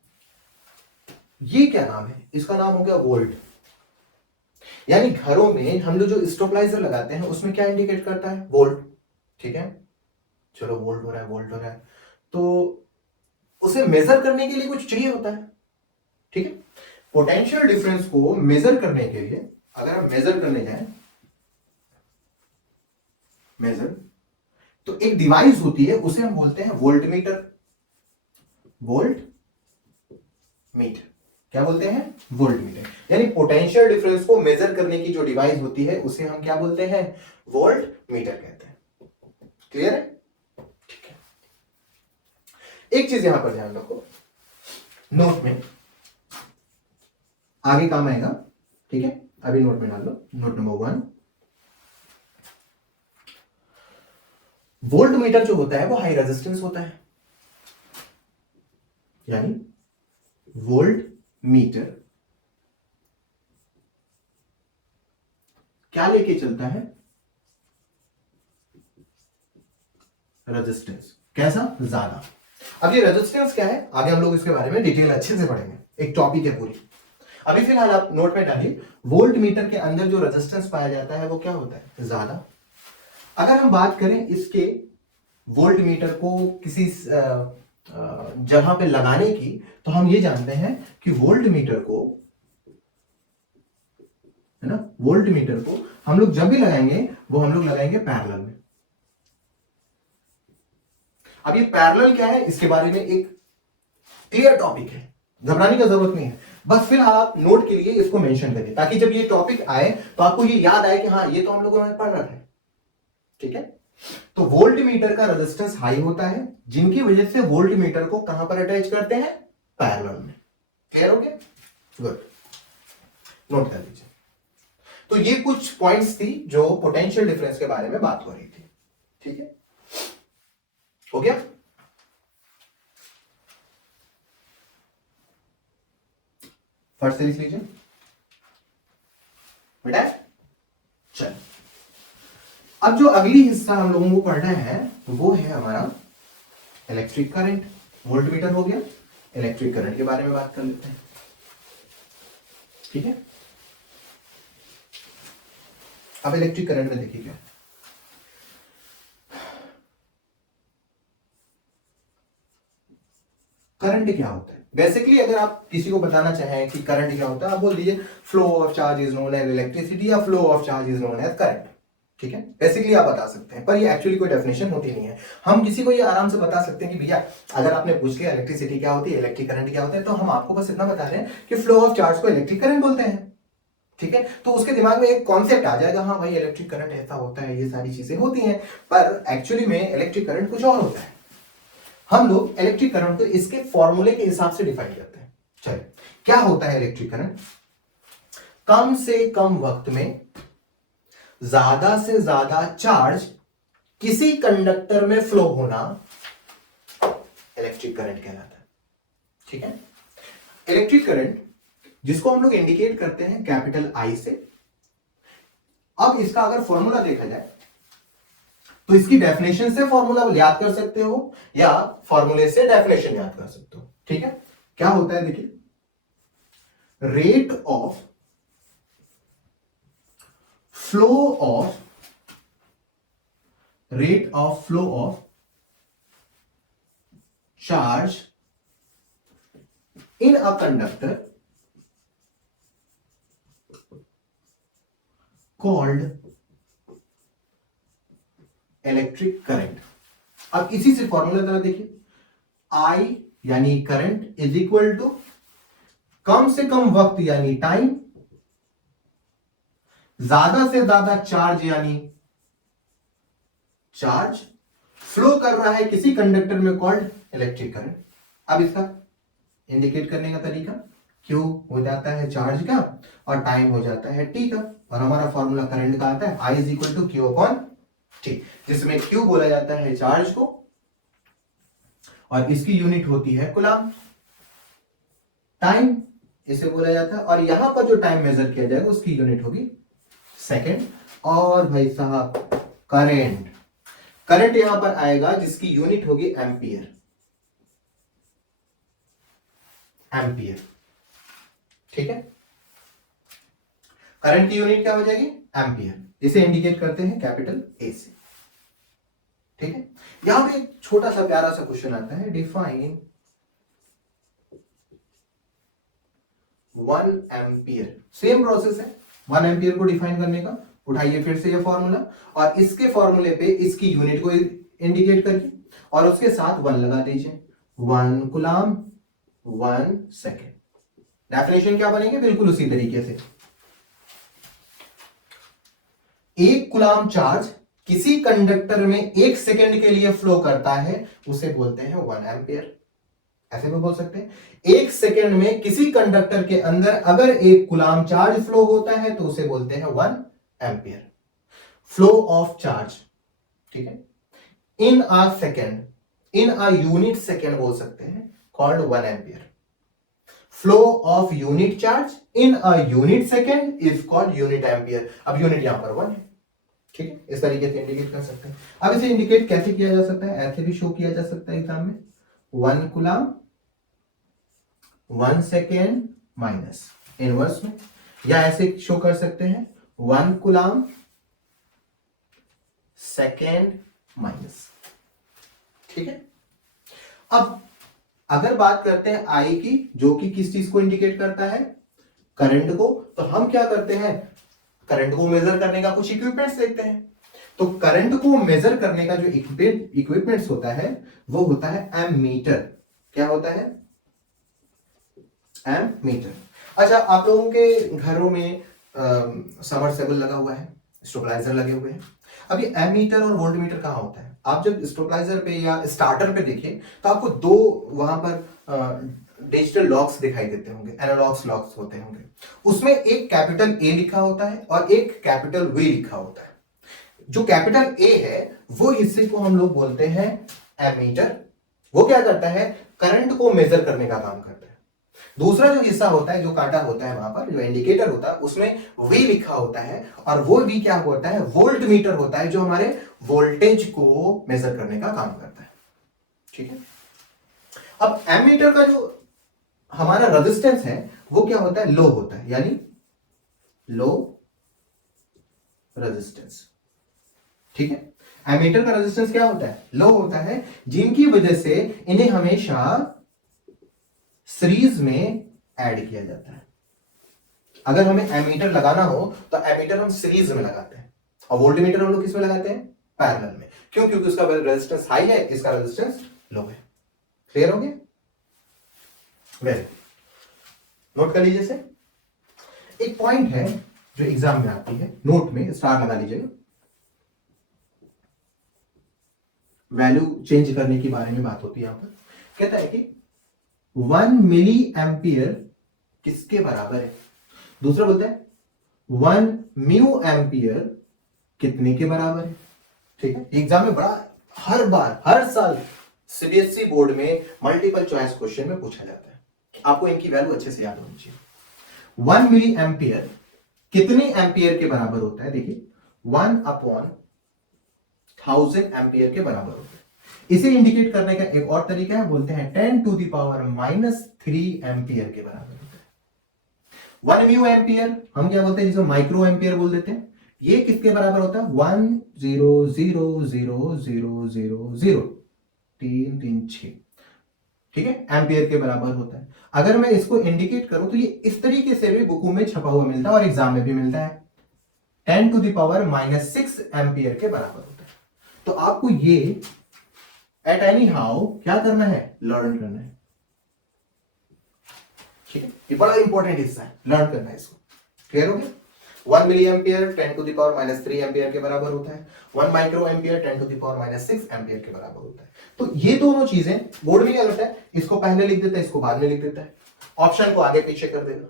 ये क्या नाम है, इसका नाम हो गया वोल्ट। यानी घरों में हम लोग जो स्टेबलाइजर लगाते हैं उसमें क्या इंडिकेट करता है, वोल्ट, ठीक है। चलो वोल्ट हो रहा है, वोल्ट हो रहा है, तो उसे मेजर करने के लिए कुछ चाहिए होता है, ठीक है। पोटेंशियल डिफरेंस को मेजर करने के लिए अगर हम मेजर करने जाएं, मेजर, तो एक डिवाइस होती है, उसे हम बोलते हैं वोल्टमीटर। वोल्ट मीटर, क्या बोलते हैं, वोल्टमीटर। यानी पोटेंशियल डिफरेंस को मेजर करने की जो डिवाइस होती है उसे हम क्या बोलते हैं, वोल्टमीटर कहते हैं। क्लियर है, ठीक है। एक चीज यहां पर ध्यान रखो, नोट में आगे काम आएगा, ठीक है, अभी नोट में डाल लो। नोट नंबर 1, वोल्ट मीटर जो होता है वो हाई रेजिस्टेंस होता है, यानी वोल्ट मीटर क्या लेके चलता है, रेजिस्टेंस। कैसा, ज्यादा। अब ये रेजिस्टेंस क्या है, आगे हम लोग इसके बारे में डिटेल अच्छे से पढ़ेंगे, एक टॉपिक है पूरी। अभी फिलहाल आप नोट में डालिए, वोल्ट मीटर के अंदर जो रेजिस्टेंस पाया जाता है वो क्या होता है, ज्यादा। अगर हम बात करें इसके वोल्ट मीटर को किसी जगह पे लगाने की, तो हम ये जानते हैं कि वोल्ट मीटर को, है ना, वोल्ट मीटर को हम लोग जब भी लगाएंगे वो हम लोग लगाएंगे पैरेलल में। अब ये पैरेलल क्या है, इसके बारे में एक क्लियर टॉपिक है, घबराने की जरूरत नहीं है, बस फिर आप नोट के लिए इसको मेंशन करें ताकि जब ये टॉपिक आए तो आपको ये याद आए कि हाँ ये तो हम लोगों ने पढ़ रखा है। ठीक है, तो वोल्ट मीटर का रेजिस्टेंस हाई होता है, जिनकी वजह से वोल्ट मीटर को कहां पर अटैच करते हैं, पैरेलल में। क्लियर हो गया? गुड, नोट कर लीजिए। तो ये कुछ पॉइंट्स थी जो पोटेंशियल डिफरेंस के बारे में बात हो रही थी। ठीक है, हो गया? फर्स्ट सीरीज लीजिए बेटा। चल, अब जो अगली हिस्सा हम लोगों को पढ़ना है वो है हमारा इलेक्ट्रिक करंट। वोल्ट मीटर हो गया, इलेक्ट्रिक करंट के बारे में बात कर लेते हैं। ठीक है, अब इलेक्ट्रिक करंट में देखिए क्या, करंट क्या होता है। बेसिकली अगर आप किसी को बताना चाहें कि करंट क्या होता है, आप बोल दीजिए flow of charge is known as electricity या flow of charge is known as current. ठीक है, बेसिकली आप बता सकते हैं, पर ये एक्चुअली कोई डेफिनेशन होती नहीं है। हम किसी को ये आराम से बता सकते हैं कि भैया अगर आपने पूछ लिया इलेक्ट्रिसिटी क्या होती है, इलेक्ट्रिक करंट क्या होता है, तो हम आपको बस इतना बता रहे हैं कि फ्लो ऑफ चार्ज को इलेक्ट्रिक करंट बोलते हैं। ठीक है, तो उसके दिमाग में एक कॉन्सेप्ट आ जाएगा, हाँ भाई इलेक्ट्रिक करंट ऐसा होता है, ये सारी चीजें होती हैं, पर एक्चुअली में इलेक्ट्रिक करंट कुछ और होता है। हम लोग इलेक्ट्रिक करंट को इसके फॉर्मूले के हिसाब से डिफाइन करते हैं। चलिए, क्या होता है इलेक्ट्रिक करंट? कम से कम वक्त में ज्यादा से ज्यादा चार्ज किसी कंडक्टर में फ्लो होना इलेक्ट्रिक करंट कहलाता है। ठीक है, इलेक्ट्रिक करंट जिसको हम लोग इंडिकेट करते हैं कैपिटल आई से। अब इसका अगर फॉर्मूला देखा जाए तो इसकी डेफिनेशन से फॉर्मूला याद कर सकते हो या फॉर्मूले से डेफिनेशन याद कर सकते हो। ठीक है, क्या होता है देखिए, rate of flow of charge in a conductor called electric current. अब इसी से फॉर्मूला जरा देखिए, I यानी करंट इज इक्वल टू कम से कम वक्त यानी टाइम, ज्यादा से ज्यादा चार्ज यानी चार्ज फ्लो कर रहा है किसी कंडक्टर में कॉल्ड इलेक्ट्रिक करंट। अब इसका इंडिकेट करने का तरीका, Q हो जाता है चार्ज का और टाइम हो जाता है T का, और हमारा फॉर्मूला करंट का आता है I is equal to Q upon T, जिसमें Q बोला जाता है चार्ज को और इसकी यूनिट होती है कूलम, टाइम इसे बोला जाता है, और यहां पर जो टाइम मेजर किया जाएगा उसकी यूनिट होगी सेकेंड, और भाई साहब करंट, करंट यहां पर आएगा जिसकी यूनिट होगी एम्पियर। एम्पियर, ठीक है, करंट की यूनिट क्या हो जाएगी, एम्पियर, इसे इंडिकेट करते हैं कैपिटल ए से। ठीक है, यहां पे एक छोटा सा प्यारा सा क्वेश्चन आता है, डिफाइन 1 एम्पियर। सेम प्रोसेस है 1 एम्पियर को डिफाइन करने का। उठाइए फिर से ये फॉर्मूला और इसके फॉर्मूले पे इसकी यूनिट को इंडिकेट करके और उसके साथ 1 लगा दीजिए, 1 कूलम 1 सेकेंड। डेफिनेशन क्या बनेगी, बिल्कुल उसी तरीके से, 1 कूलम चार्ज किसी कंडक्टर में 1 सेकेंड के लिए फ्लो करता है उसे बोलते हैं 1 एम्पियर। ऐसे भी बोल सकते हैं 1 सेकेंड में किसी कंडक्टर के अंदर अगर 1 कूलम चार्ज फ्लो होता है तो उसे बोलते हैं 1 एम्पियर। फ्लो ऑफ चार्ज, ठीक है, in a second, in a unit second बोल सकते हैं, called 1 ampere. Flow of unit charge in a unit second is called unit ampere. अब यूनिट यहां पर 1 है, ठीक है, इस तरीके से इंडिकेट कर सकते हैं। अब इसे इंडिकेट कैसे किया जा सकता है, ऐसे भी शो किया जा सकता है एग्जाम में, 1 कूलम 1 सेकेंड माइनस इनवर्स में, या ऐसे शो कर सकते हैं 1 कूलम सेकेंड माइनस। ठीक है, अब अगर बात करते हैं आई की, जो कि किस चीज को इंडिकेट करता है, करंट को, तो हम क्या करते हैं, करंट को मेजर करने का कुछ इक्विपमेंट्स देखते हैं। तो करंट को मेजर करने का जो इक्विपमेंट्स होता है वो होता है एमीटर। क्या होता है, एमीटर। अच्छा, आप लोगों के घरों में सबमर्सिबल लगा हुआ है, स्टेबलाइजर लगे हुए हैं। अब ये एमीटर और वोल्टमीटर कहाँ होता है, आप जब स्टेबलाइजर पे या स्टार्टर पे देखें तो आपको दो वहां पर डिजिटल लॉक्स दिखाई देते होंगे, एनालॉग्स लॉक्स होते होंगे। उसमें एक कैपिटल ए लिखा होता है और एक कैपिटल वी लिखा होता है। जो कैपिटल ए है वो हिस्से को हम लोग बोलते हैं एमीटर। वो क्या करता है, करंट को मेजर करने का काम करता है। दूसरा जो हिस्सा होता है, जो कांटा होता है वहां पर, जो इंडिकेटर होता है, उसमें वी लिखा होता है और वो वी क्या होता है, वोल्ट मीटर होता है, जो हमारे वोल्टेज को मेजर करने का काम करता है। ठीक है, अब एमीटर का जो हमारा रेजिस्टेंस है वो क्या होता है, लो होता है, यानी लो रेजिस्टेंस। ठीक है, एमीटर का रेजिस्टेंस क्या होता है, लो होता है, जिनकी वजह से इन्हें हमेशा सीरीज में ऐड किया जाता है। अगर हमें एमीटर लगाना हो तो एमीटर हम सीरीज में लगाते हैं और वोल्टमीटर हम लोग किस में लगाते हैं, पैरेलल में। क्यों, क्योंकि उसका रेजिस्टेंस हाई है, इसका रेजिस्टेंस लो है। क्लियर हो गया, वेरी नोट कर लीजिए। से एक पॉइंट है जो एग्जाम में आती है, नोट में स्टार लगा लीजिएगा। वैल्यू चेंज करने के बारे में बात होती है यहां पर। कहता है कि 1 मिली एम्पियर किसके बराबर है, दूसरा बोलता है 1 म्यू एम्पियर कितने के बराबर है। ठीक है, एग्जाम में बड़ा हर बार हर साल सीबीएसई बोर्ड में मल्टीपल चॉइस क्वेश्चन में पूछा जाता है, आपको इनकी वैल्यू अच्छे से याद होनी चाहिए। 1 मिली एम्पियर कितने एम्पियर के बराबर होता है, देखिए 1/1000 एम्पियर के बराबर होता है। इसे इंडिकेट करने का एक और तरीका है, बोलते हैं 10⁻³ एम्पियर के बराबर होता है। 1 म्यू एम्पियर हम क्या बोलते हैं, जिसे माइक्रो एम्पियर बोल देते हैं। ये किसके बराबर होता है, 100000336। ठीक है, एम्पियर के बराबर होता है। अगर मैं इसको इंडिकेट करूं तो ये इस तरीके से भी बुकों में छपा हुआ मिलता है और एग्जाम में भी मिलता है, 10⁻⁻6 एम्पियर के बराबर होता है। तो आपको ये एट एनी हाउ क्या करना है, लर्न करना है। ठीक है, ये बड़ा इंपॉर्टेंट हिस्सा है, लर्न करना है इसको। क्लियर हो गया, 1 मिली एम्पियर 10⁻³ एम्पियर के बराबर होता है, 1 माइक्रो एम्पियर 10⁻6 एम्पियर के बराबर होता है। तो ये दोनों चीजें बोर्ड में क्या करता है, इसको पहले लिख देता है, इसको बाद में लिख देता है, ऑप्शन को आगे पीछे कर देगा।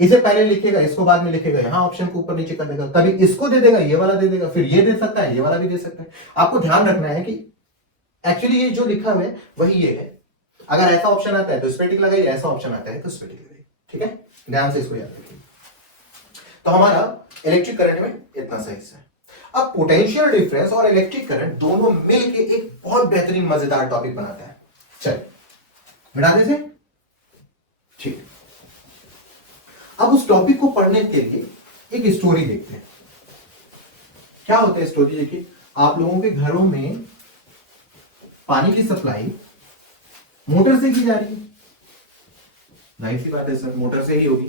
इसे पहले लिखेगा, इसको बाद में लिखेगा, यहां ऑप्शन को ऊपर नीचे कर देगा, कभी इसको दे देगा, ये वाला दे देगा, फिर ये दे सकता है, ये वाला भी दे सकता है। आपको ध्यान रखना है कि एक्चुअली ये जो लिखा हुआ है वही ये है। अगर ऐसा ऑप्शन आता है तो इस पे टिक लगाइए, ऐसा ऑप्शन आता है तो इस पे टिक लगाइए। ठीक है, ध्यान से इसको याद रखिए। तो हमारा इलेक्ट्रिक करंट में इतना सा हिस्सा है। अब पोटेंशियल डिफरेंस और इलेक्ट्रिक करंट दोनों मिलके एक बहुत बेहतरीन मजेदार टॉपिक बनाता है। चल बिठा दे से, ठीक। अब उस टॉपिक को पढ़ने के लिए एक स्टोरी देखते हैं। क्या होता है स्टोरी, देखिए आप लोगों के घरों में पानी की सप्लाई मोटर से की जा रही है, जाहिर सी बात है सर, मोटर से ही होगी।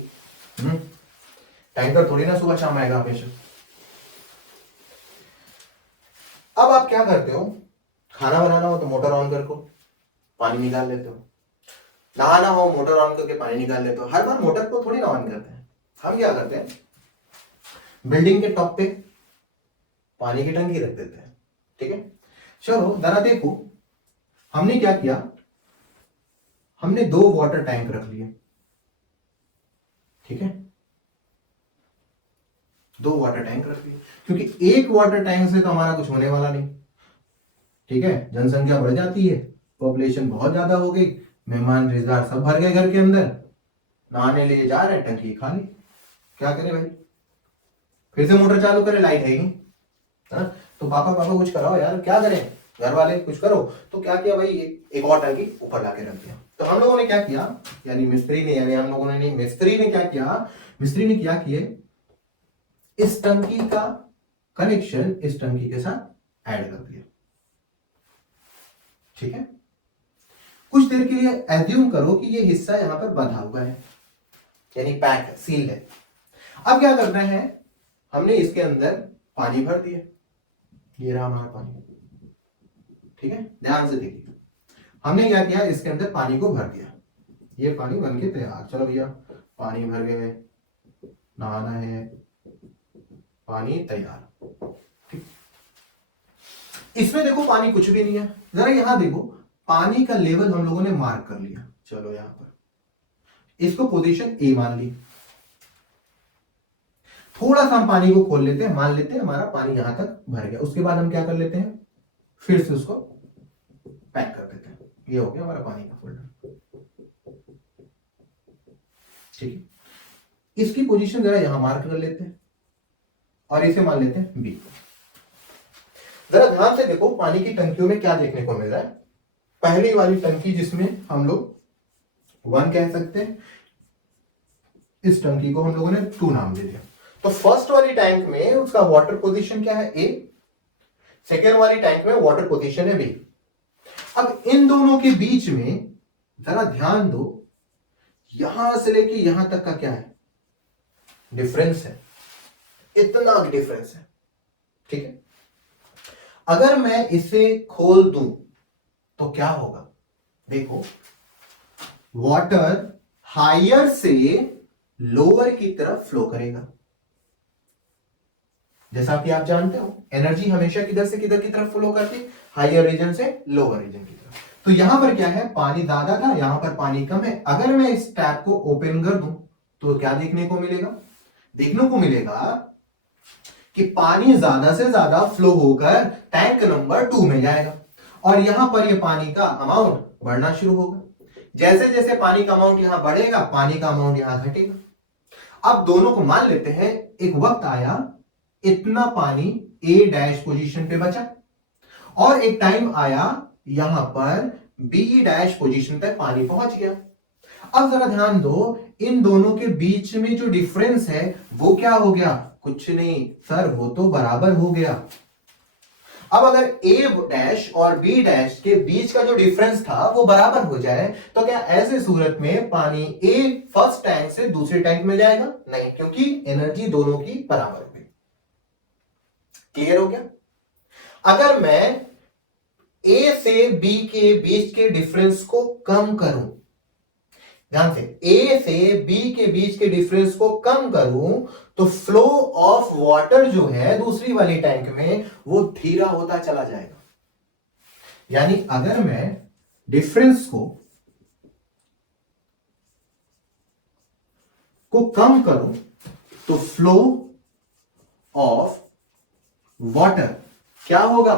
टैंकर थोड़ी ना सुबह शाम आएगा हमेशा। अब आप क्या करते हो, खाना बनाना हो तो मोटर ऑन करके पानी निकाल लेते हो, नहाना हो मोटर ऑन करके पानी निकाल लेते हो। हर बार मोटर को थोड़ी ना ऑन करते हैं, हम क्या करते हैं, बिल्डिंग के टॉप पे पानी की टंकी रख देते हैं। ठीक है, चलो जरा देखो हमने क्या किया, हमने 2 वाटर टैंक रख लिए। ठीक है, 2 वाटर टैंक रख लिए, क्योंकि एक वाटर टैंक से तो हमारा कुछ होने वाला नहीं। ठीक है, जनसंख्या बढ़ जाती है, पॉपुलेशन बहुत ज्यादा हो गई, मेहमान रिश्तेदार सब भर गए घर के अंदर, नहाने लिए जा रहे हैं, टंकी खाली, क्या करें भाई, फिर से मोटर चालू करें, लाइट है ही, है ना। तो पापा कुछ कराओ यार, क्या करें, घर वाले कुछ करो। तो क्या किया भाई, एक और टंकी ऊपर लाके रख दिया। तो हम लोगों ने क्या किया, यानी मिस्त्री ने, यानी हम लोगों ने नहीं, मिस्त्री ने क्या किया, मिस्त्री ने क्या किए, इस टंकी का कनेक्शन इस टंकी के साथ ऐड कर दिया। ठीक है, कुछ देर के लिए एज्यूम करो कि ये हिस्सा यहां पर बंधा हुआ है, यानी पैक है, सील है। अब क्या करना है, हमने इसके अंदर पानी भर दिया, ये रहा हमारा पानी। ठीक है, ध्यान से देखिए, हमने क्या किया, इसके अंदर पानी को भर दिया, ये पानी बन के तैयार। चलो भैया पानी भर गए, नहाना है, पानी तैयार। ठीक, इसमें देखो पानी कुछ भी नहीं है, जरा यहां देखो, पानी का लेवल हम लोगों ने मार्क कर लिया। चलो यहां पर इसको पोजीशन ए मान ली। थोड़ा सा हम पानी को खोल लेते हैं, मान लेते हैं हमारा पानी यहां तक भर गया। उसके बाद हम क्या कर लेते हैं, फिर से उसको पैक कर देते हैं। ये हो गया हमारा पानी का फोल्डर। ठीक है, इसकी पोजीशन जरा यहां मार्क कर लेते हैं और इसे मान लेते हैं बी। जरा ध्यान से देखो, पानी की टंकियों में क्या देखने को मिल रहा है। पहली वाली टंकी जिसमें हम लोग 1 कह सकते हैं, इस टंकी को हम लोगों ने 2 नाम दे दिया। तो फर्स्ट वाली टैंक में उसका वाटर पोजीशन क्या है, ए। सेकेंड वाली टैंक में वाटर पोजीशन है बी। अब इन दोनों के बीच में जरा ध्यान दो, यहां से लेके यहां तक का क्या है, डिफरेंस है, इतना डिफरेंस है। ठीक है, अगर मैं इसे खोल दूं तो क्या होगा, देखो वाटर हायर से लोअर की तरफ फ्लो करेगा। जैसा कि आप जानते हो, एनर्जी हमेशा किधर से किधर की तरफ फ्लो करती है, हायर रीजन से लोअर रीजन की तरफ। तो यहां पर क्या है, पानी ज्यादा था, यहां पर पानी कम है। अगर मैं इस टैप को ओपन कर दूं तो क्या देखने को मिलेगा, देखने को मिलेगा कि पानी ज्यादा से ज्यादा फ्लो होकर टैंक नंबर 2 में जाएगा और यहां पर ये पानी का अमाउंट बढ़ना शुरू होगा। जैसे जैसे पानी का अमाउंट यहां बढ़ेगा, पानी का अमाउंट यहां घटेगा। अब दोनों को मान लेते हैं, एक वक्त आया इतना पानी ए डैश पोजीशन पे बचा और एक टाइम आया यहां पर बी डैश पोजीशन तक पानी पहुंच गया। अब जरा ध्यान दो, इन दोनों के बीच में जो डिफरेंस है वो क्या हो गया, कुछ नहीं सर, वो तो बराबर हो गया। अब अगर ए डैश और बी डैश के बीच का जो डिफरेंस था वो बराबर हो जाए तो क्या ऐसे सूरत में पानी ए फर्स्ट टैंक से दूसरे टैंक में जाएगा, नहीं, क्योंकि एनर्जी दोनों की बराबर हो गई। क्लियर हो गया। अगर मैं ए से बी के बीच के डिफरेंस को कम करूं, ध्यान से, ए से बी के बीच के डिफरेंस को कम करूं तो फ्लो ऑफ वाटर जो है दूसरी वाली टैंक में वो धीरा होता चला जाएगा। यानी अगर मैं डिफरेंस को कम करूं तो फ्लो ऑफ वाटर क्या होगा,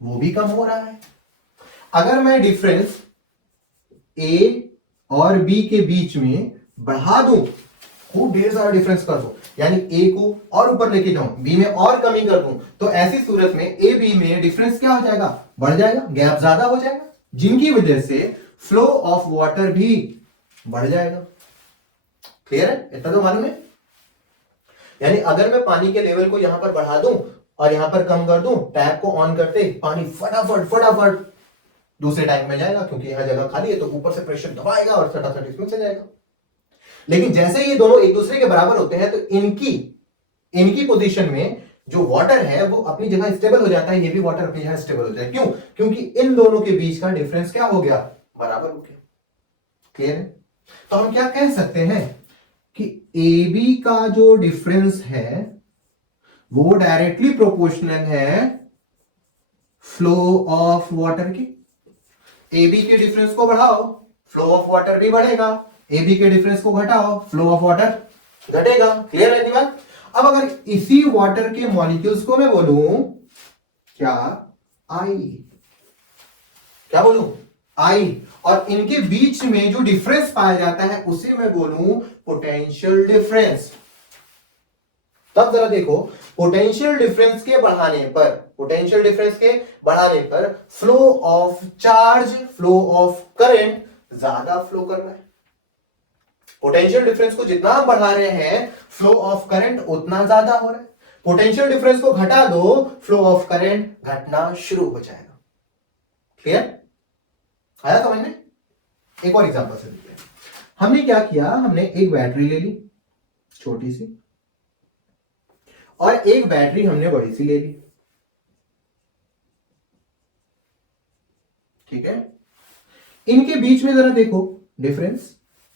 वो भी कम हो रहा है। अगर मैं डिफरेंस ए और बी के बीच में बढ़ा दूं, खूब ढेर सारा डिफरेंस कर दूं, यानी ए को और ऊपर लेके जाऊं, बी में और कमी कर दूं, तो ऐसी सूरत में ए बी में डिफरेंस क्या हो जाएगा, बढ़ जाएगा, गैप ज्यादा हो जाएगा, जिनकी वजह से फ्लो ऑफ वाटर भी बढ़ जाएगा। क्लियर है, इतना तो मालूम है। यानी अगर मैं पानी के लेवल को यहां पर बढ़ा दूं और यहां पर कम कर दूं, टैप को ऑन करते पानी फटाफट फटाफट दूसरे टैंक में जाएगा, क्योंकि यहां जगह खाली है तो ऊपर से प्रेशर दबाएगा और फटाफट इसमें से जाएगा। लेकिन जैसे ये दोनों एक दूसरे के बराबर होते हैं तो इनकी पोजीशन में जो वाटर है वो अपनी जगह स्टेबल हो जाता है, ये भी वाटर अपनी जगह स्टेबल हो जाता है। क्यों, क्योंकि इन दोनों के बीच का डिफरेंस क्या हो गया, बराबर हो गया। क्लियर है। तो हम क्या कह सकते हैं कि ए बी का जो डिफरेंस है वो डायरेक्टली प्रोपोर्शनल है फ्लो ऑफ वाटर की। ए बी के डिफरेंस को बढ़ाओ, फ्लो ऑफ वाटर भी बढ़ेगा, ए बी के डिफरेंस को घटाओ, फ्लो ऑफ वाटर घटेगा। क्लियर है बात। अब अगर इसी वाटर के मॉलिक्यूल्स को मैं बोलूं क्या, आई, क्या बोलूं, आई, और इनके बीच में जो डिफरेंस पाया जाता है उसे मैं बोलूं पोटेंशियल डिफरेंस। तब जरा देखो, पोटेंशियल डिफरेंस के बढ़ाने पर flow of charge, flow of current ज्यादा फ्लो कर रहा है। पोटेंशियल डिफरेंस को जितना हम बढ़ा रहे हैं फ्लो ऑफ करंट उतना ज्यादा हो रहा है। पोटेंशियल डिफरेंस को घटा दो, फ्लो ऑफ करंट घटना शुरू हो जाएगा। क्लियर? आया समझ में? एक और एग्जांपल से देखते हैं। हमने क्या किया, हमने एक बैटरी ले ली छोटी सी और एक बैटरी हमने बड़ी सी ले ली। ठीक है, इनके बीच में जरा देखो डिफरेंस,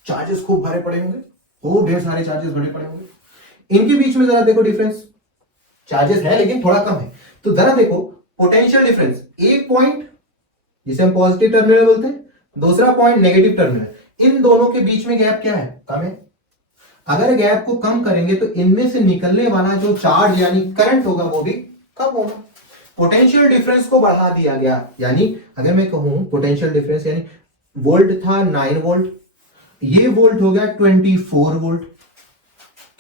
चार्जेस खूब भरे पड़े होंगे, खूब ढेर सारे चार्जेस भरे पड़े होंगे। इनके बीच में जरा देखो डिफरेंस, चार्जेस है लेकिन थोड़ा कम है। तो जरा देखो पोटेंशियल डिफरेंस, एक पॉइंट जिसे हम पॉजिटिव टर्मिनल बोलते हैं, दूसरा पॉइंट नेगेटिव टर्मिनल, इन दोनों के बीच में गैप क्या है, कम है। अगर गैप को कम करेंगे तो इनमें से निकलने वाला जो चार्ज यानी करंट होगा वो भी कम होगा। पोटेंशियल डिफरेंस को बढ़ा दिया गया, यानी अगर मैं कहूं पोटेंशियल डिफरेंस यानी वोल्ट था 9 वोल्ट, ये वोल्ट हो गया 24 वोल्ट।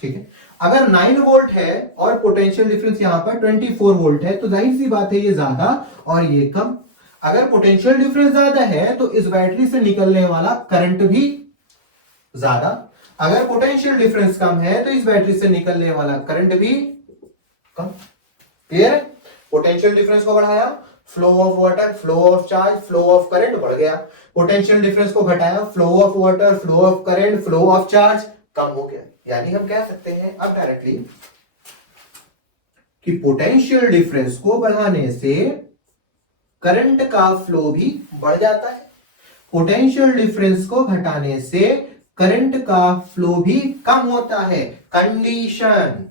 ठीक है, अगर 9 वोल्ट है और पोटेंशियल डिफरेंस यहां पर 24 वोल्ट है तो जाहिर सी बात है ये ज्यादा और ये कम। अगर पोटेंशियल डिफरेंस ज्यादा है तो इस बैटरी से निकलने वाला करंट भी ज्यादा, अगर पोटेंशियल डिफरेंस कम है तो इस बैटरी से निकलने वाला करंट भी कम। क्लियर है? पोटेंशियल डिफरेंस को बढ़ाया, flow of water, flow of charge, flow of current बढ़ गया। पोटेंशियल डिफरेंस को घटाया, flow of water, flow of current, flow of charge कम हो गया। यानी हम कह सकते हैं अब डायरेक्टली कि पोटेंशियल डिफरेंस को बढ़ाने से करंट का फ्लो भी बढ़ जाता है, पोटेंशियल डिफरेंस को घटाने से करंट का फ्लो भी कम होता है। कंडीशन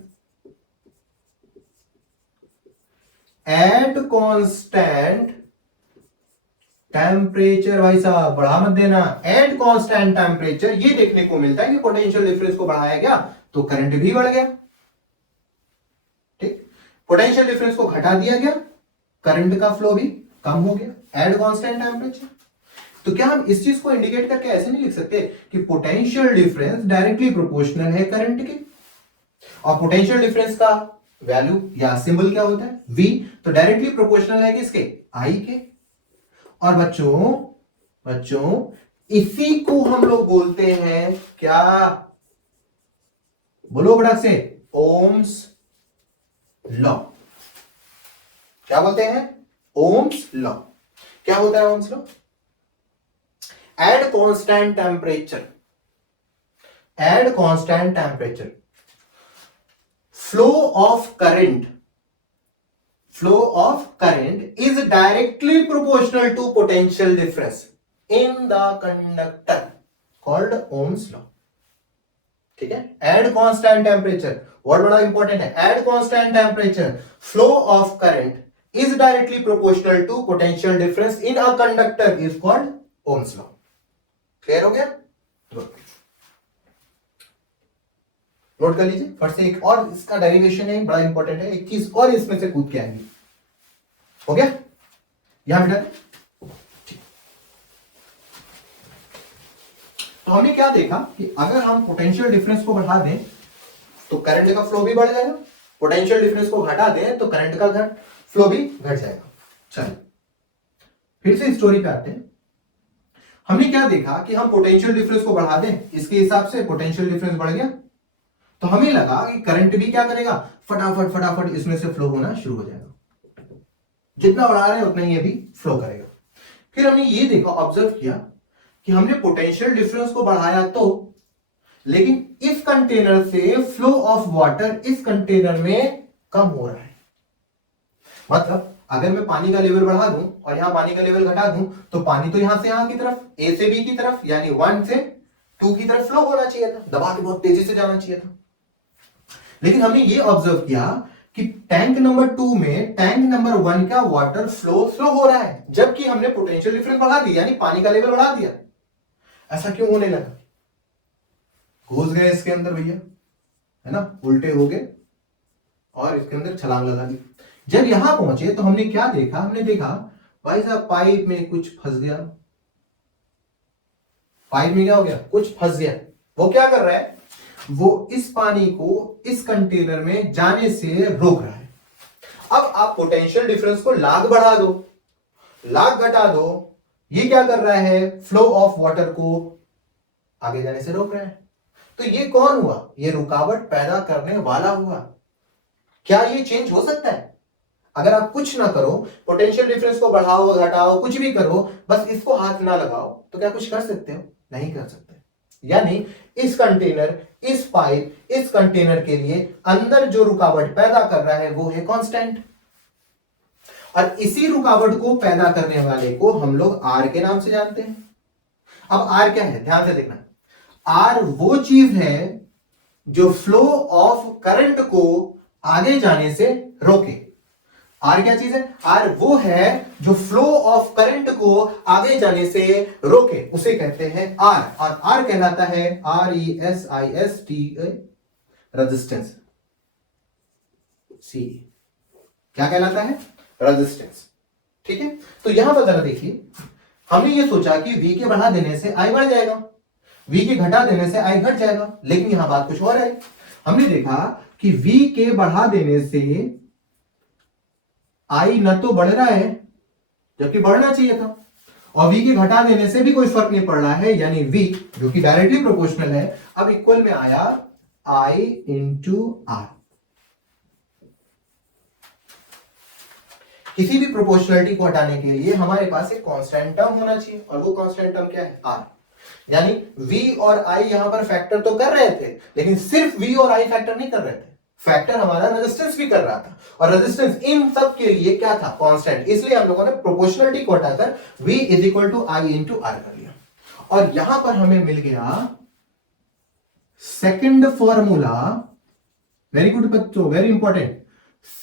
एट कांस्टेंट टेम्परेचर, भाई साहब बढ़ा मत देना, एट कांस्टेंट टेम्परेचर ये देखने को मिलता है कि पोटेंशियल डिफरेंस को बढ़ाया गया तो करंट भी बढ़ गया। ठीक, पोटेंशियल डिफरेंस को घटा दिया गया, करंट का फ्लो भी कम हो गया एट कांस्टेंट टेम्परेचर। तो क्या हम इस चीज को इंडिकेट करके ऐसे नहीं लिख सकते कि पोटेंशियल डिफरेंस डायरेक्टली प्रोपोर्शनल है करंट के, और पोटेंशियल डिफरेंस का वैल्यू या सिंबल क्या होता है, V, तो डायरेक्टली प्रोपोर्शनल है किसके, I के। और बच्चों इसी को हम लोग बोलते हैं क्या, बोलो बड़क से, ओम्स लॉ। क्या बोलते हैं, ओम्स लॉ। क्या होता है Ohm's law? Eight constant temperature flow of current is directly proportional to potential difference in the conductor called Ohm's law। ठीक है, at constant temperature, वर्ड बड़ा इंपॉर्टेंट है, at constant temperature flow of current is directly proportional to potential difference in a conductor is called Ohm's law। Clear हो गया? Note कर लीजिए फट से, एक और इसका डेरिवेशन है बड़ा इंपॉर्टेंट है, एक चीज और इसमें से कूद के आएंगे। हो गया, यहां बिठा दें। तो हमने क्या देखा कि अगर हम पोटेंशियल डिफरेंस को बढ़ा दें तो करंट का फ्लो भी बढ़ जाएगा, पोटेंशियल डिफरेंस को घटा दें तो करंट का फ्लो भी घट जाएगा। चलिए फिर से स्टोरी पे आते हैं। हमने क्या देखा कि हम पोटेंशियल डिफरेंस को बढ़ा दें, इसके हिसाब से पोटेंशियल डिफरेंस बढ़ गया, तो हमें लगा कि करंट भी क्या करेगा, फटाफट इसमें से फ्लो होना शुरू हो जाएगा, जितना बढ़ा रहे हैं उतना ही ये भी फ्लो करेगा। फिर हमने ये देखा, ऑब्जर्व किया कि हमने पोटेंशियल डिफरेंस को बढ़ाया तो, लेकिन इस कंटेनर से फ्लो ऑफ वाटर इस कंटेनर में कम हो रहा है। मतलब अगर मैं पानी का लेवल बढ़ा दूं और यहां पानी का लेवल घटा दूं तो पानी तो यहां से यहां की तरफ, ए से बी की तरफ यानी 1 से 2 की तरफ फ्लो होना चाहिए था, दबा के बहुत तेजी से जाना चाहिए था। लेकिन हमने ये ऑब्जर्व किया कि टैंक नंबर 2 में टैंक नंबर 1 का वाटर फ्लो स्लो हो रहा है, जबकि हमने पोटेंशियल डिफरेंस बढ़ा दिया यानी पानी का लेवल बढ़ा दिया। ऐसा क्यों होने लगा? घुस गए इसके अंदर भैया, है ना, उल्टे हो गए और इसके अंदर छलांग लगा दी। जब यहां पहुंचे तो हमने क्या देखा, हमने देखा भाई साहब पाइप में कुछ फंस गया। पाइप में क्या हो गया, कुछ फंस गया। वो क्या कर रहा है, वो इस पानी को इस कंटेनर में जाने से रोक रहा है। अब आप पोटेंशियल डिफरेंस को लाख बढ़ा दो, लाख घटा दो, ये क्या कर रहा है, फ्लो ऑफ वाटर को आगे जाने से रोक रहा है। तो ये कौन हुआ, ये रुकावट पैदा करने वाला हुआ। क्या ये चेंज हो सकता है? अगर आप कुछ ना करो, पोटेंशियल डिफरेंस को बढ़ाओ घटाओ कुछ भी करो, बस इसको हाथ ना लगाओ, तो क्या कुछ कर सकते हो? नहीं कर सकते। यानी इस कंटेनर, इस पाइप, इस कंटेनर के लिए अंदर जो रुकावट पैदा कर रहा है वो है कांस्टेंट, और इसी रुकावट को पैदा करने वाले को हम लोग आर के नाम से जानते हैं। अब आर क्या है, ध्यान से देखना। आर वो चीज है जो फ्लो ऑफ करंट को आगे जाने से रोके। आर क्या चीज है? आर वो है जो फ्लो ऑफ करंट को आगे जाने से रोके, उसे कहते हैं आर। और आर कहलाता है RESIST, रेजिस्टेंस। सी क्या कहलाता है? रेजिस्टेंस। ठीक है, तो यहां पर जरा देखिए, हमने ये सोचा कि V के बढ़ा देने से I बढ़ जाएगा, V के घटा देने से I घट जाएगा, लेकिन यहां बात कुछ और है। हमने देखा कि V के बढ़ा देने से I न तो बढ़ रहा है जबकि बढ़ना चाहिए था, और V के घटा देने से भी कोई फर्क नहीं पड़ रहा है, यानी V जो कि डायरेक्टली प्रोपोर्शनल है अब इक्वल में आया I इंटू R। किसी भी प्रोपोर्शनलिटी को हटाने के लिए हमारे पास एक कांस्टेंट टर्म होना चाहिए, और वो कांस्टेंट टर्म क्या है? R। यानी V और I यहां पर फैक्टर तो कर रहे थे, लेकिन सिर्फ V और I फैक्टर नहीं कर रहे थे, फैक्टर हमारा रेजिस्टेंस भी कर रहा था, और रेजिस्टेंस इन सब के लिए क्या था? कांस्टेंट। इसलिए हम लोगों ने प्रोपोर्शनलिटी को हटाकर V is equal to I into R कर लिया, और यहां पर हमें मिल गया सेकेंड फॉर्मूला। वेरी गुड बच्चों, very important,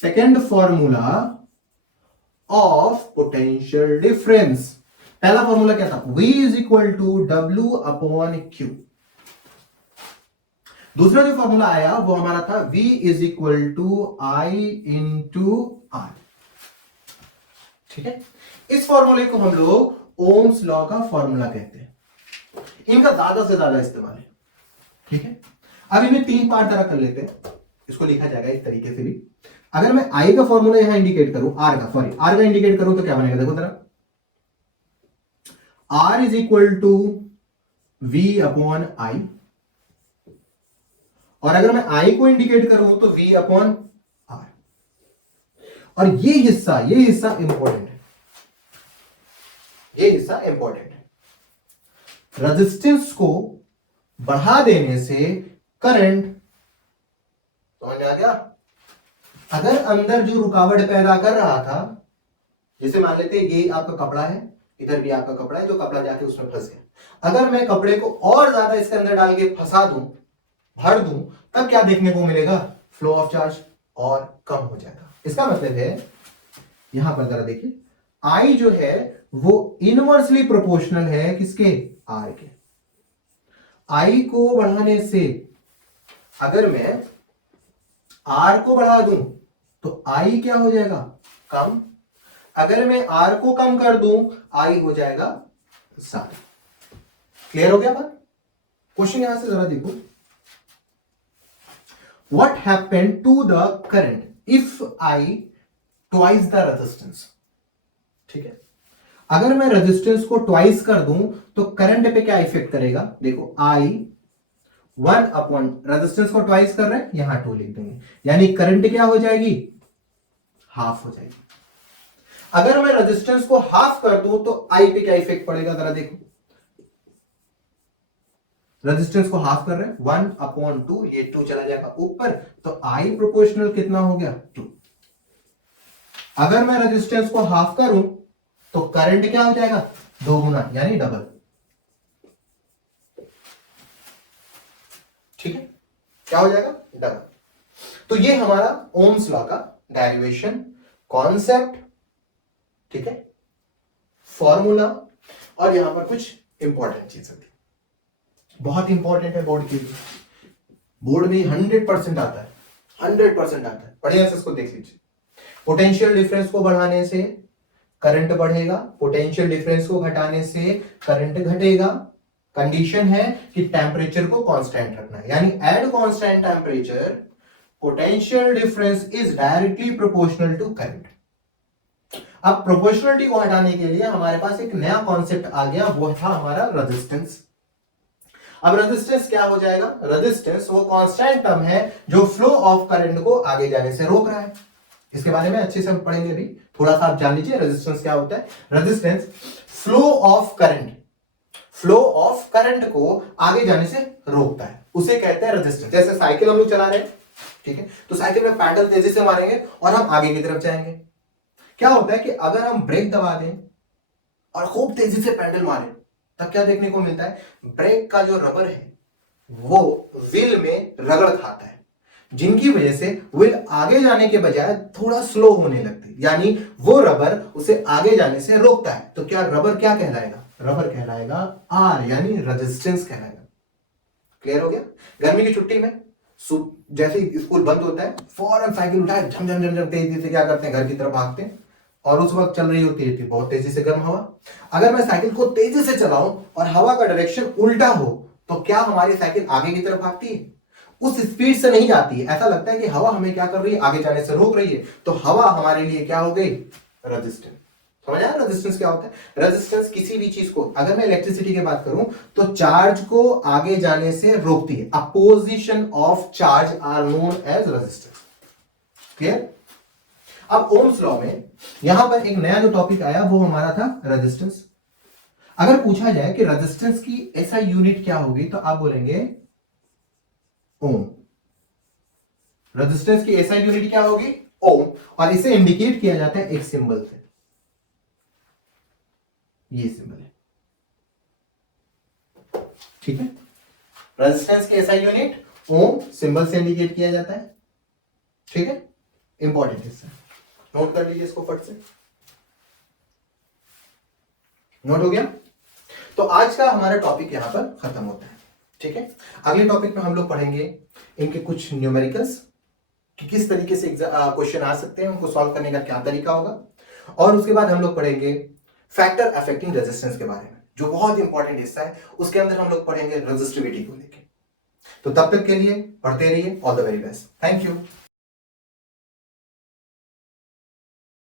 second formula of potential difference. पहला फॉर्मूला क्या था? V is equal to W upon Q। दूसरा जो फॉर्मूला आया वो हमारा था V is equal to I into R। ठीक है, इस फॉर्मूले को हम लोग ओम्स लॉ का फॉर्मूला कहते हैं, इनका ज्यादा से ज्यादा इस्तेमाल है। ठीक है, अब इन्हें तीन पार्ट तरह कर लेते हैं, इसको लिखा जाएगा इस तरीके से भी। अगर मैं I का फॉर्मूला यहां इंडिकेट करूं, R का इंडिकेट करूं तो क्या बनेगा? देखो जरा, R is equal to V upon I, और अगर मैं I को इंडिकेट करूं तो V अपॉन R। और ये हिस्सा इंपॉर्टेंट है, ये हिस्सा इंपॉर्टेंट है। रेजिस्टेंस को बढ़ा देने से करंट, समझ में आ गया? अगर अंदर जो रुकावट पैदा कर रहा था, जैसे मान लेते ये आपका कपड़ा है, इधर भी आपका कपड़ा है, जो कपड़ा जाके उसमें फंस गया, अगर मैं कपड़े को और ज्यादा इसके अंदर डाल के फंसा दूं, भर दूं, तब क्या देखने को मिलेगा? फ्लो ऑफ चार्ज और कम हो जाएगा। इसका मतलब है, यहां पर जरा देखिए, I जो है वो इनवर्सली प्रोपोर्शनल है किसके? R के। I को बढ़ाने से अगर मैं R को बढ़ा दूं तो I क्या हो जाएगा? कम। अगर मैं R को कम कर दूं, I हो जाएगा ज्यादा। क्लियर हो गया बात? क्वेश्चन यहां से जरा देखो, what happened to the current if I twice the resistance? ठीक है, अगर मैं रेजिस्टेंस को ट्वाइस कर दूं तो करंट पे क्या इफेक्ट करेगा? देखो, I 1 अपॉन रेजिस्टेंस को ट्वाइस कर रहे हैं, यहां 2 लिख देंगे, यानी करंट क्या हो जाएगी? हाफ हो जाएगी। अगर मैं रेजिस्टेंस को हाफ कर दूं तो I पे क्या इफेक्ट पड़ेगा? जरा देखो, रेजिस्टेंस को हाफ कर रहे हैं, 1 अपॉन 2, ये 2 चला जाएगा ऊपर, तो I प्रोपोर्शनल कितना हो गया? 2। अगर मैं रेजिस्टेंस को हाफ करूं तो करंट क्या हो जाएगा? 2 गुना, यानी डबल। ठीक है, क्या हो जाएगा? डबल। तो ये हमारा ओम्स लॉ का डेरिवेशन, कॉन्सेप्ट, ठीक है, फॉर्मूला, और यहां पर कुछ इंपॉर्टेंट चीजें थी, बहुत इंपॉर्टेंट है बोर्ड के लिए। बोर्ड में 100% आता है, 100% आता है, बढ़िया से इसको देख लीजिए। पोटेंशियल डिफरेंस को बढ़ाने से करंट बढ़ेगा, पोटेंशियल डिफरेंस को घटाने से करंट घटेगा। कंडीशन है कि टेम्परेचर को कांस्टेंट रखना है, यानी at constant temperature potential difference is directly proportional to current. अब प्रोपोर्शनलिटी को हटाने के लिए हमारे पास एक नया कॉन्सेप्ट आ गया, वो था हमारा रेजिस्टेंस। अब रेजिस्टेंस क्या हो जाएगा, रेजिस्टेंस वो कांस्टेंट टर्म है जो फ्लो ऑफ करंट को आगे जाने से रोक रहा है। इसके बारे में अच्छे से हम पढ़ेंगे अभी, थोड़ा सा आप जान लीजिए रेजिस्टेंस क्या होता है। Resistance flow of current, flow of current को आगे जाने से रोकता है, उसे कहते हैं रेजिस्टेंस। जैसे साइकिल हम लोग चला रहे हैं, ठीक है, तो साइकिल में पैडल तेजी से मारेंगे और हम आगे की तरफ जाएंगे। क्या होता है कि अगर हम ब्रेक दबा दें और खूब तेजी से पैडल मारें, तब क्या देखने को मिलता है, ब्रेक का जो रबर है वो व्हील में रगड़ खाता है, जिनकी वजह से व्हील आगे जाने के बजाय थोड़ा स्लो होने लगती है, यानी वो रबर उसे आगे जाने से रोकता है। तो क्या रबर क्या कहलाएगा, रबर कहलाएगा आर, यानी रेजिस्टेंस कहलाएगा। क्लियर हो गया। गर्मी की छुट्टी में जैसे ही स्कूल बंद होता है, फौरन साइकिल उठाए झम झम झम झम तेजी से क्या करते हैं, घर की तरफ भागते हैं, और उस वक्त चल रही होती है बहुत तेजी से गर्म हवा। अगर मैं साइकिल को तेजी से चलाऊं और हवा का डायरेक्शन उल्टा हो, तो क्या हमारी साइकिल आगे की तरफ भागती है, उस स्पीड से नहीं जाती है। ऐसा लगता है कि हवा हमें क्या कर रही है, आगे जाने से रोक रही है। तो हवा हमारे लिए क्या हो गई, रेजिस्टेंस। समझ आया रेजिस्टेंस क्या होता है। रेजिस्टेंस किसी भी चीज को, अगर मैं इलेक्ट्रिसिटी की बात करूं तो चार्ज को आगे जाने से रोकती है। Opposition of charge are known as resistance. Clear. अब ओम्स लॉ में यहां पर एक नया जो टॉपिक आया वो हमारा था रेजिस्टेंस। अगर पूछा जाए कि रेजिस्टेंस की ऐसा यूनिट क्या होगी, तो आप बोलेंगे ओम। रेजिस्टेंस की ऐसा यूनिट क्या होगी, ओम, और इसे इंडिकेट किया जाता है एक सिंबल से, ये सिंबल है, ठीक है। रेजिस्टेंस की ऐसा यूनिट ओम, सिंबल से इंडिकेट किया जाता है, ठीक है। इंपॉर्टेंट हिस्सा, नोट कर लीजिए इसको फट से। नोट हो गया। तो आज का हमारा टॉपिक यहां पर खत्म होता है, ठीक है। अगले टॉपिक में हम लोग पढ़ेंगे इनके कुछ न्यूमेरिकल्स, कि किस तरीके से क्वेश्चन आ सकते हैं, उनको सॉल्व करने का क्या तरीका होगा, और उसके बाद हम लोग पढ़ेंगे फैक्टर अफेक्टिंग रेजिस्टेंस के बारे में, जो बहुत इंपॉर्टेंट हिस्सा है। उसके अंदर हम लोग पढ़ेंगे रेजिस्टिविटी को लेकर। तो तब तक के लिए पढ़ते रहिए। All the very best, thank you.